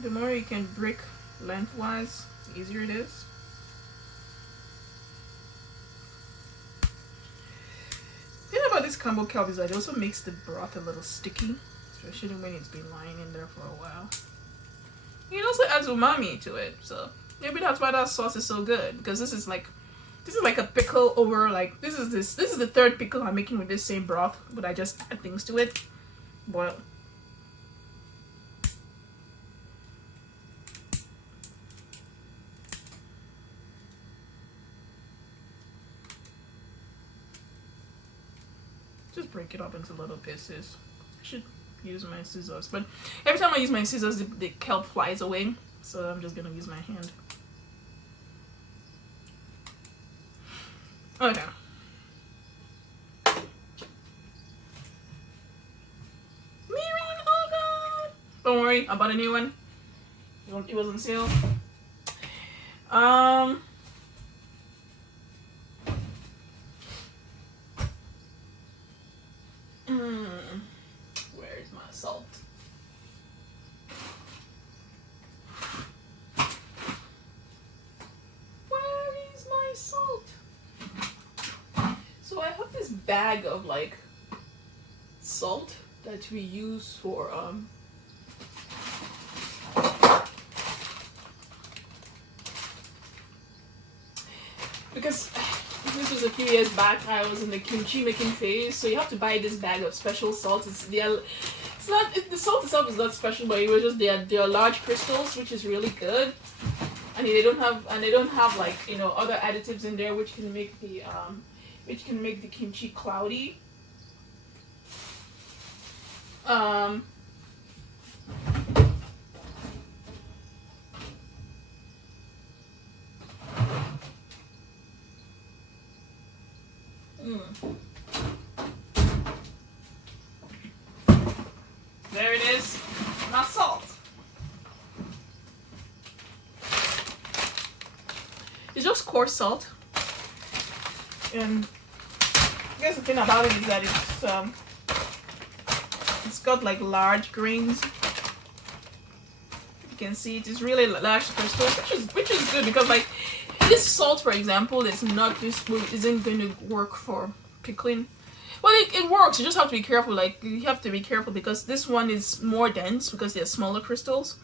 the more you can break lengthwise, the easier it is. The thing about this kombu kelp is that it also makes the broth a little sticky, especially when it's been lying in there for a while. It also adds umami to it, so maybe that's why that sauce is so good, because this is like a pickle over, like, this is the third pickle I'm making with this same broth, but I just add things to it. Boil. Just break it up into little pieces. I should use my scissors, but every time I use my scissors, the kelp flies away, so I'm just gonna use my hand. Okay. Mirin, oh god! Don't worry, I bought a new one. It was on sale. Where's my salt? Where is my salt? So I have this bag of like salt that we use for because this was a few years back, I was in the kimchi making phase, so you have to buy this bag of special salt. The salt itself is not special, but it was just they are large crystals, which is really good, and they don't have like, you know, other additives in there which can make the kimchi cloudy. Um, mm. There it is. Not salt. It's just coarse salt. And I guess the thing about it is that it's got like large grains. You can see it is really large crystals, which is good because like this salt, for example, isn't going to work for pickling. Well, it works. You just have to be careful. Like you have to be careful because this one is more dense because they're smaller crystals,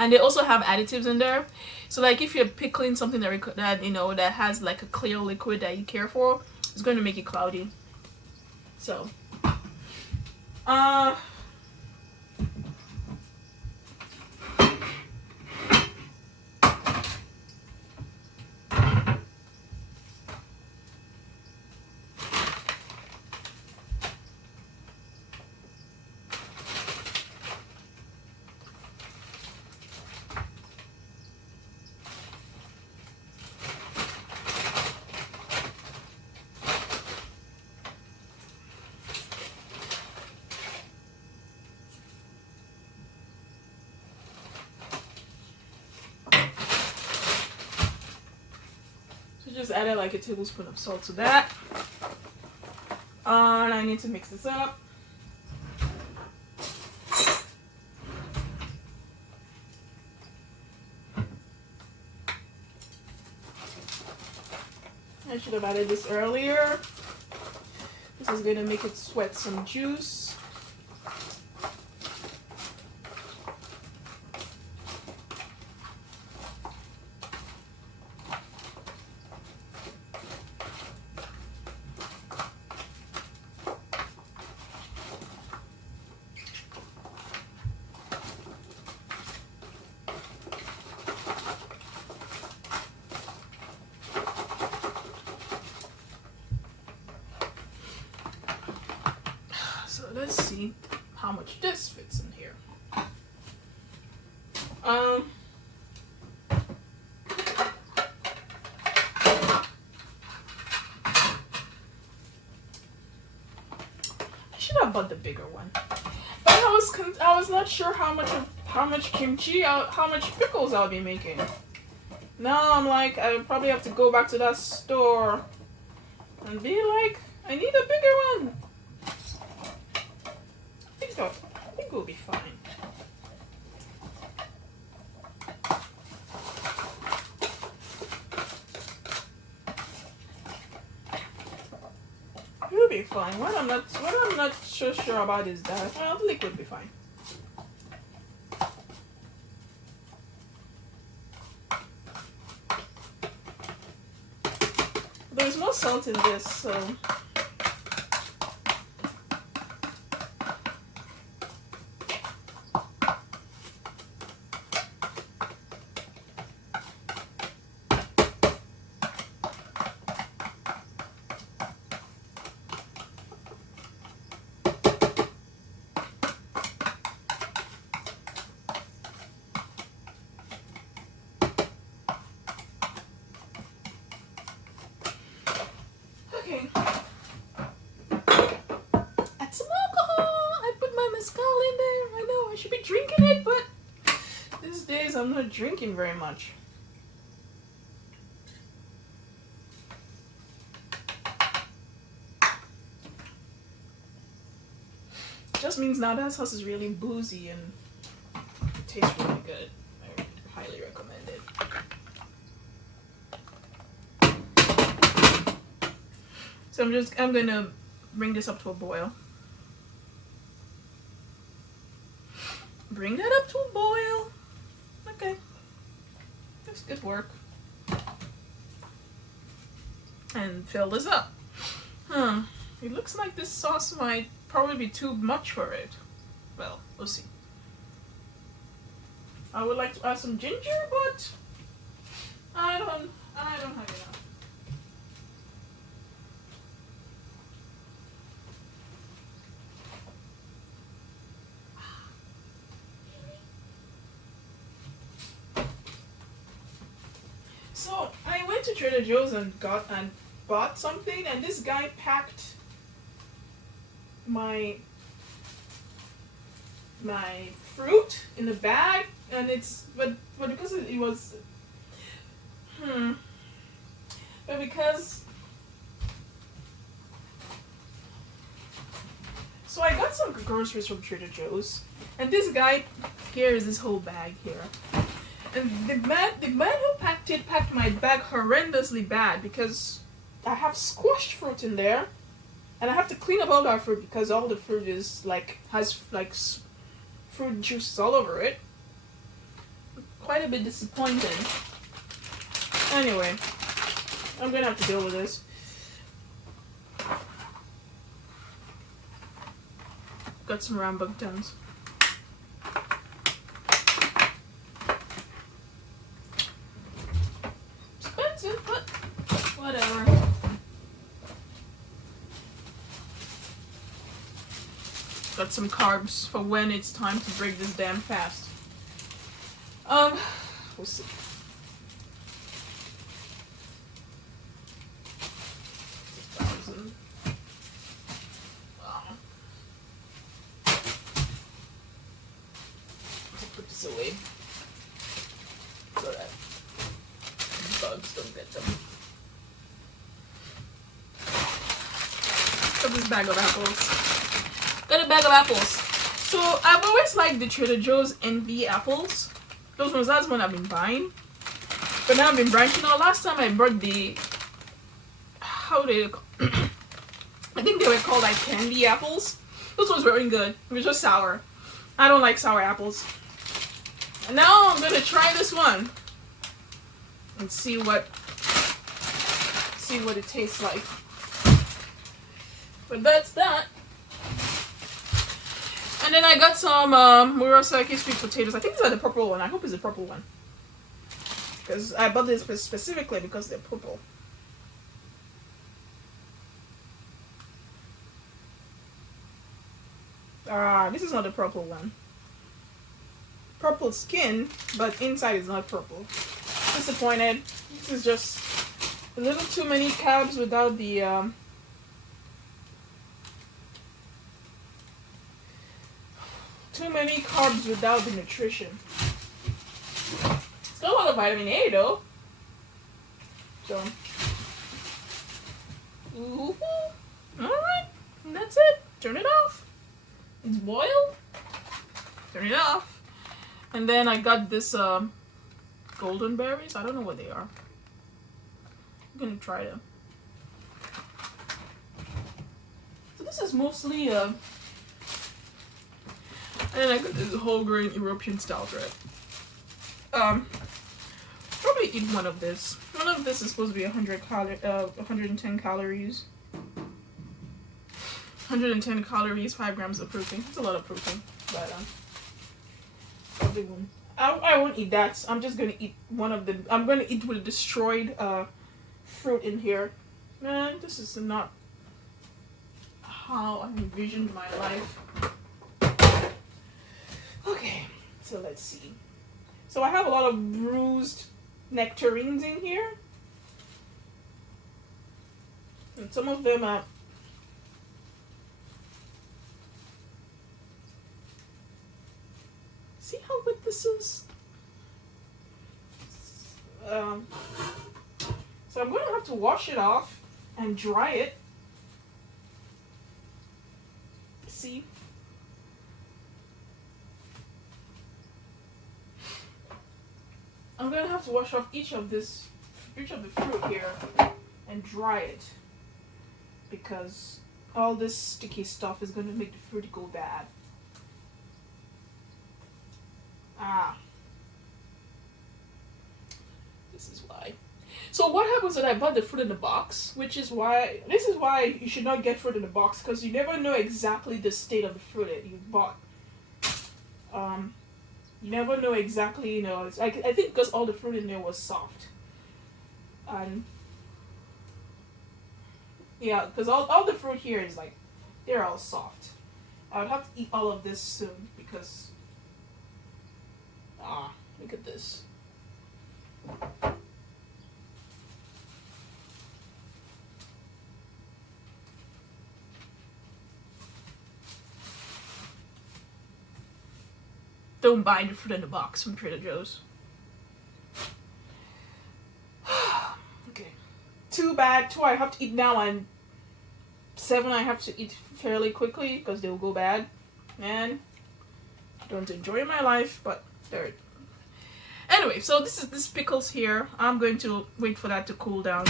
and they also have additives in there. So like if you're pickling something that has like a clear liquid that you care for, it's going to make it cloudy. So, just added like a tablespoon of salt to that. And I need to mix this up. I should have added this earlier. This is going to make it sweat some juice. Let's see how much this fits in here. I should have bought the bigger one, but I was not sure how much kimchi, how much pickles I'll be making. Now I'm like, I probably have to go back to that store and be like, I need a bigger one. I think we'll be fine. We'll be fine. What I'm not so sure about is that the liquid will be fine. There's no salt in this, so. Okay. Add some alcohol. I put my mezcal in there. I know I should be drinking it, but these days I'm not drinking very much. Just means now that sauce is really boozy and it tastes really good. I highly recommend it. So I'm gonna bring this up to a boil. Bring that up to a boil. Okay. That's good work. And fill this up. It looks like this sauce might probably be too much for it. Well, we'll see. I would like to add some ginger, but I don't have enough. to Trader Joe's and bought something, and this guy packed my fruit in the bag, and but because it was but because so I got some groceries from Trader Joe's, and this guy here is this whole bag here. And the man who packed my bag horrendously bad, because I have squashed fruit in there, and I have to clean up all that fruit because all the fruit is has fruit juices all over it. Quite a bit disappointing. Anyway, I'm gonna have to deal with this. Got some rambutans. Expensive, but whatever. Got some carbs for when it's time to break this damn fast. We'll see. Put this away so that bugs don't get them. Got this bag of apples. Got a bag of apples. So I've always liked the Trader Joe's Envy apples. Those ones, that's one I've been buying. But now I've been branching out. Last time I bought the, I think they were called like candy apples. Those ones weren't good. It was just sour. I don't like sour apples. And now I'm gonna try this one and see what it tastes like. But that's that. And then I got some Murasaki sweet potatoes. I think these are the purple one. I hope it's the purple one, because I bought this specifically because they're purple. This is not the purple one. Purple skin, but inside is not purple. Disappointed. This is just a little too many carbs without the too many carbs without the nutrition. It's got a lot of vitamin A though. So, ooh, alright, and that's it. Turn it off. It's boiled. Turn it off. And then I got this golden berries. I don't know what they are. I'm gonna try them. So this is mostly and then I got this whole grain European style bread. Probably eat one of this. One of this is supposed to be 110 calories. 110 calories, 5 grams of protein. It's a lot of protein, but probably won't. I won't eat that. I'm just gonna eat one of the. I'm gonna eat with destroyed fruit in here. Man, this is not how I envisioned my life. Okay, so let's see. So I have a lot of bruised nectarines in here, and some of them are. See how wet this is? So I'm going to have to wash it off and dry it. See? I'm going to have to wash off each of the fruit here and dry it, because all this sticky stuff is going to make the fruit go bad. This is why. So what happens when I bought the fruit in the box, this is why you should not get fruit in the box, because you never know exactly the state of the fruit that you bought. You never know exactly, it's I think because all the fruit in there was soft. And yeah, because all the fruit here is like, they're all soft. I would have to eat all of this soon, because look at this. don't buy the fruit in the box from Trader Joe's. Okay. 2 bad, 2 I have to eat now, and 7 I have to eat fairly quickly because they'll go bad. Man, I don't enjoy my life, but there. Anyway, so this pickles here. I'm going to wait for that to cool down,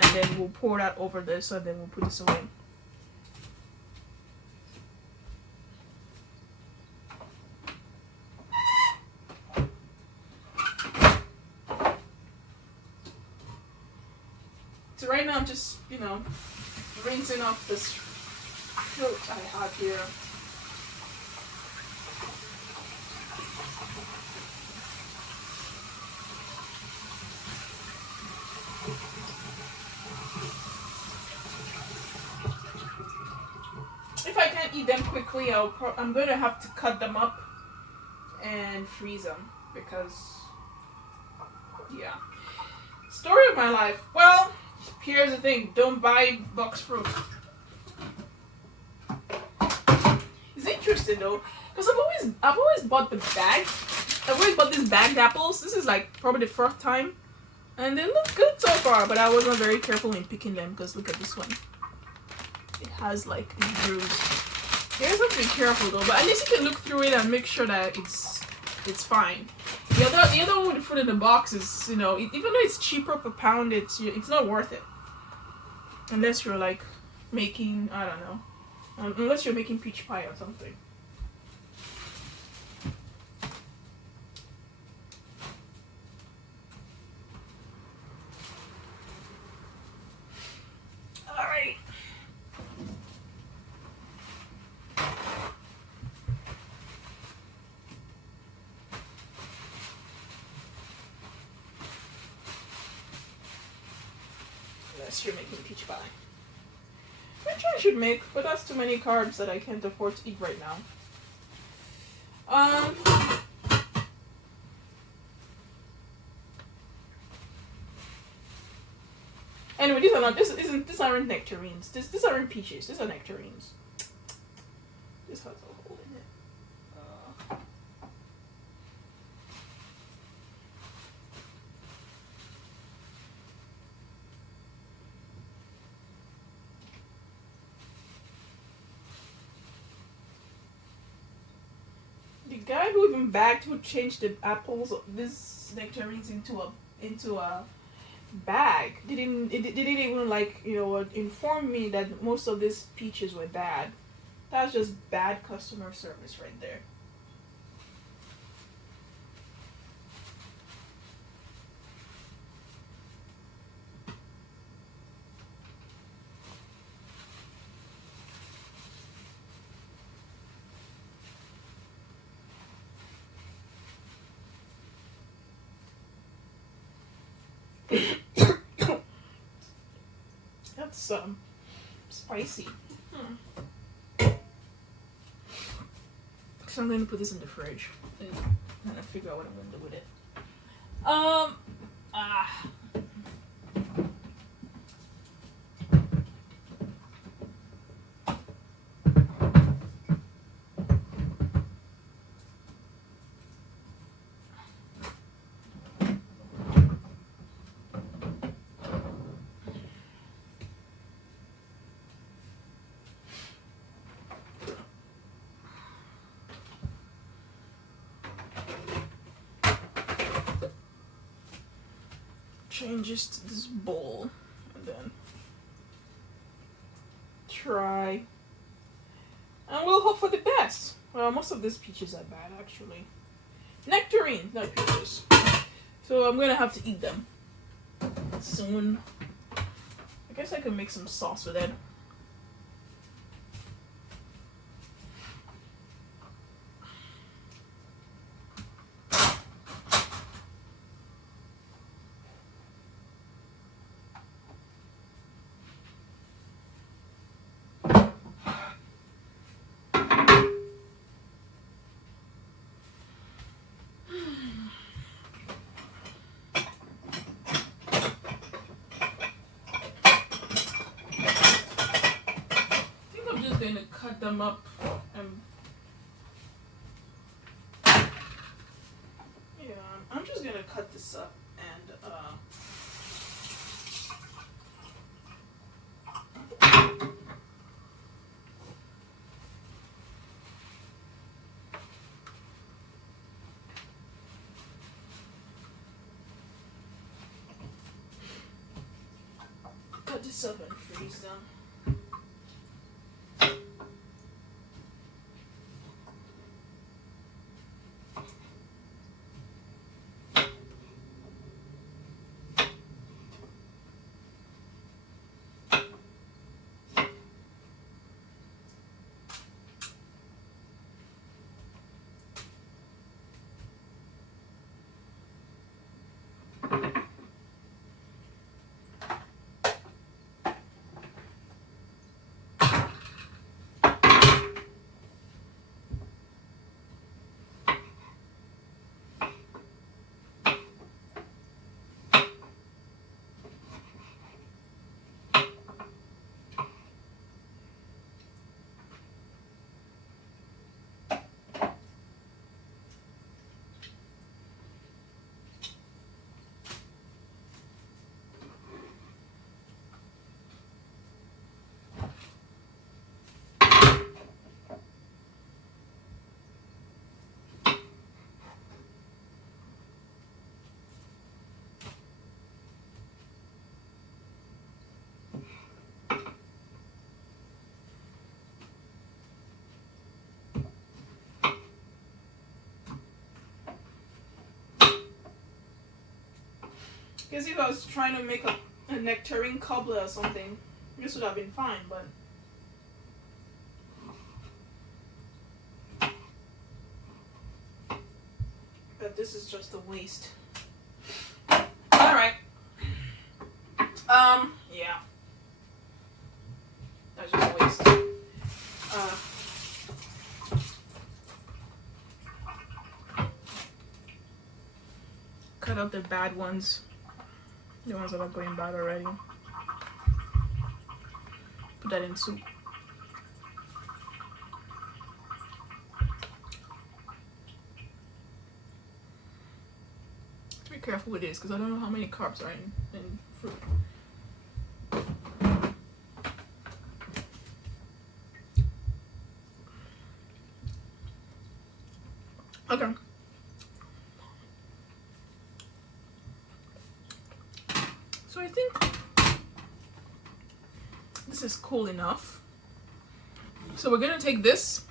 and then we'll pour that over this, and then we'll put this away. So right now I'm just, rinsing off this fruit I have here. If I can't eat them quickly, I'm going to have to cut them up and freeze them because, yeah. Story of my life. Well, here's the thing. Don't buy box fruit. It's interesting though, because I've always bought the bag. I've always bought these bagged apples. This is like probably the first time, and they look good so far. But I wasn't very careful in picking them because look at this one. It has like a bruise. You guys have to be careful though. But at least you can look through it and make sure that it's fine. The other one with the fruit in the box is, even though it's cheaper per pound, it's not worth it. Unless you're like making, I don't know, unless you're making peach pie or something. Alright. Unless you're making peach pie. Which I should make, but that's too many carbs that I can't afford to eat right now. Anyway, these aren't nectarines. These aren't peaches. These are nectarines. This has a hole in it. The guy who even bagged, who changed the apples, these nectarines into a bag, didn't even inform me that most of these peaches were bad. That's just bad customer service right there. That's spicy. So I'm going to put this in the fridge and kind of figure out what I'm going to do with it. Changes to this bowl and then try, and we'll hope for the best. Well, most of these peaches are bad actually. Nectarine, not peaches. So I'm gonna have to eat them soon. I guess I can make some sauce with it. Going to cut them up and I'm just gonna cut this up and cut this up and freeze them. Because if I was trying to make a nectarine cobbler or something, this would have been fine, but this is just a waste. Alright. Yeah. That's just a waste. Cut out the bad ones. The ones that are going bad already. Put that in soup. Be careful with this because I don't know how many carbs are in fruit. Okay. So I think this is cool enough. So we're gonna take this.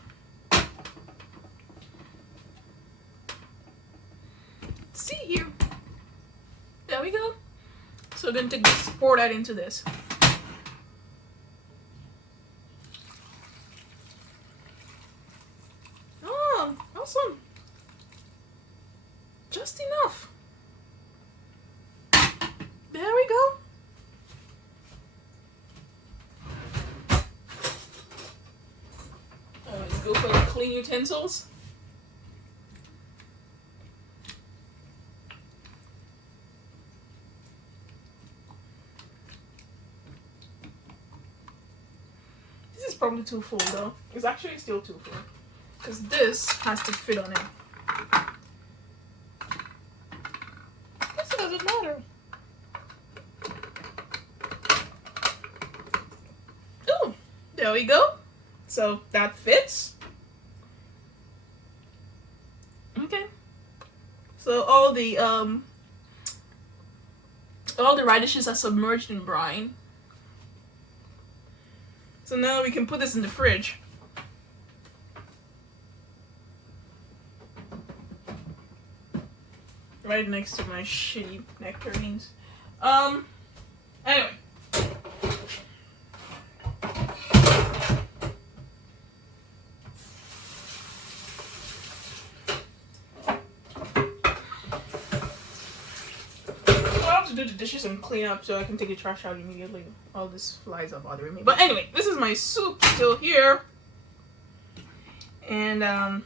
See here. There we go. So we're gonna take this, pour that into this. Oh, awesome. Just enough. There we go. Let's go for the clean utensils. This is probably too full though. It's actually still too full because this has to fit on it. This doesn't matter. Oh, there we go. So that fits. Okay. So all the radishes are submerged in brine. So now we can put this in the fridge. Right next to my shitty nectarines. Anyway. Do the dishes and clean up so I can take the trash out immediately. All these flies are bothering me. But anyway, this is my soup still here. And I'll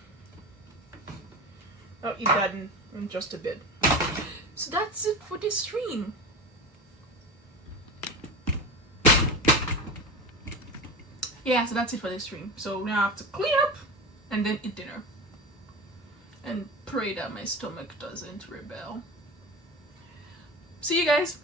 eat that in just a bit. So that's it for this stream. Yeah, so that's it for this stream. So now I have to clean up and then eat dinner. and pray that my stomach doesn't rebel. See you guys.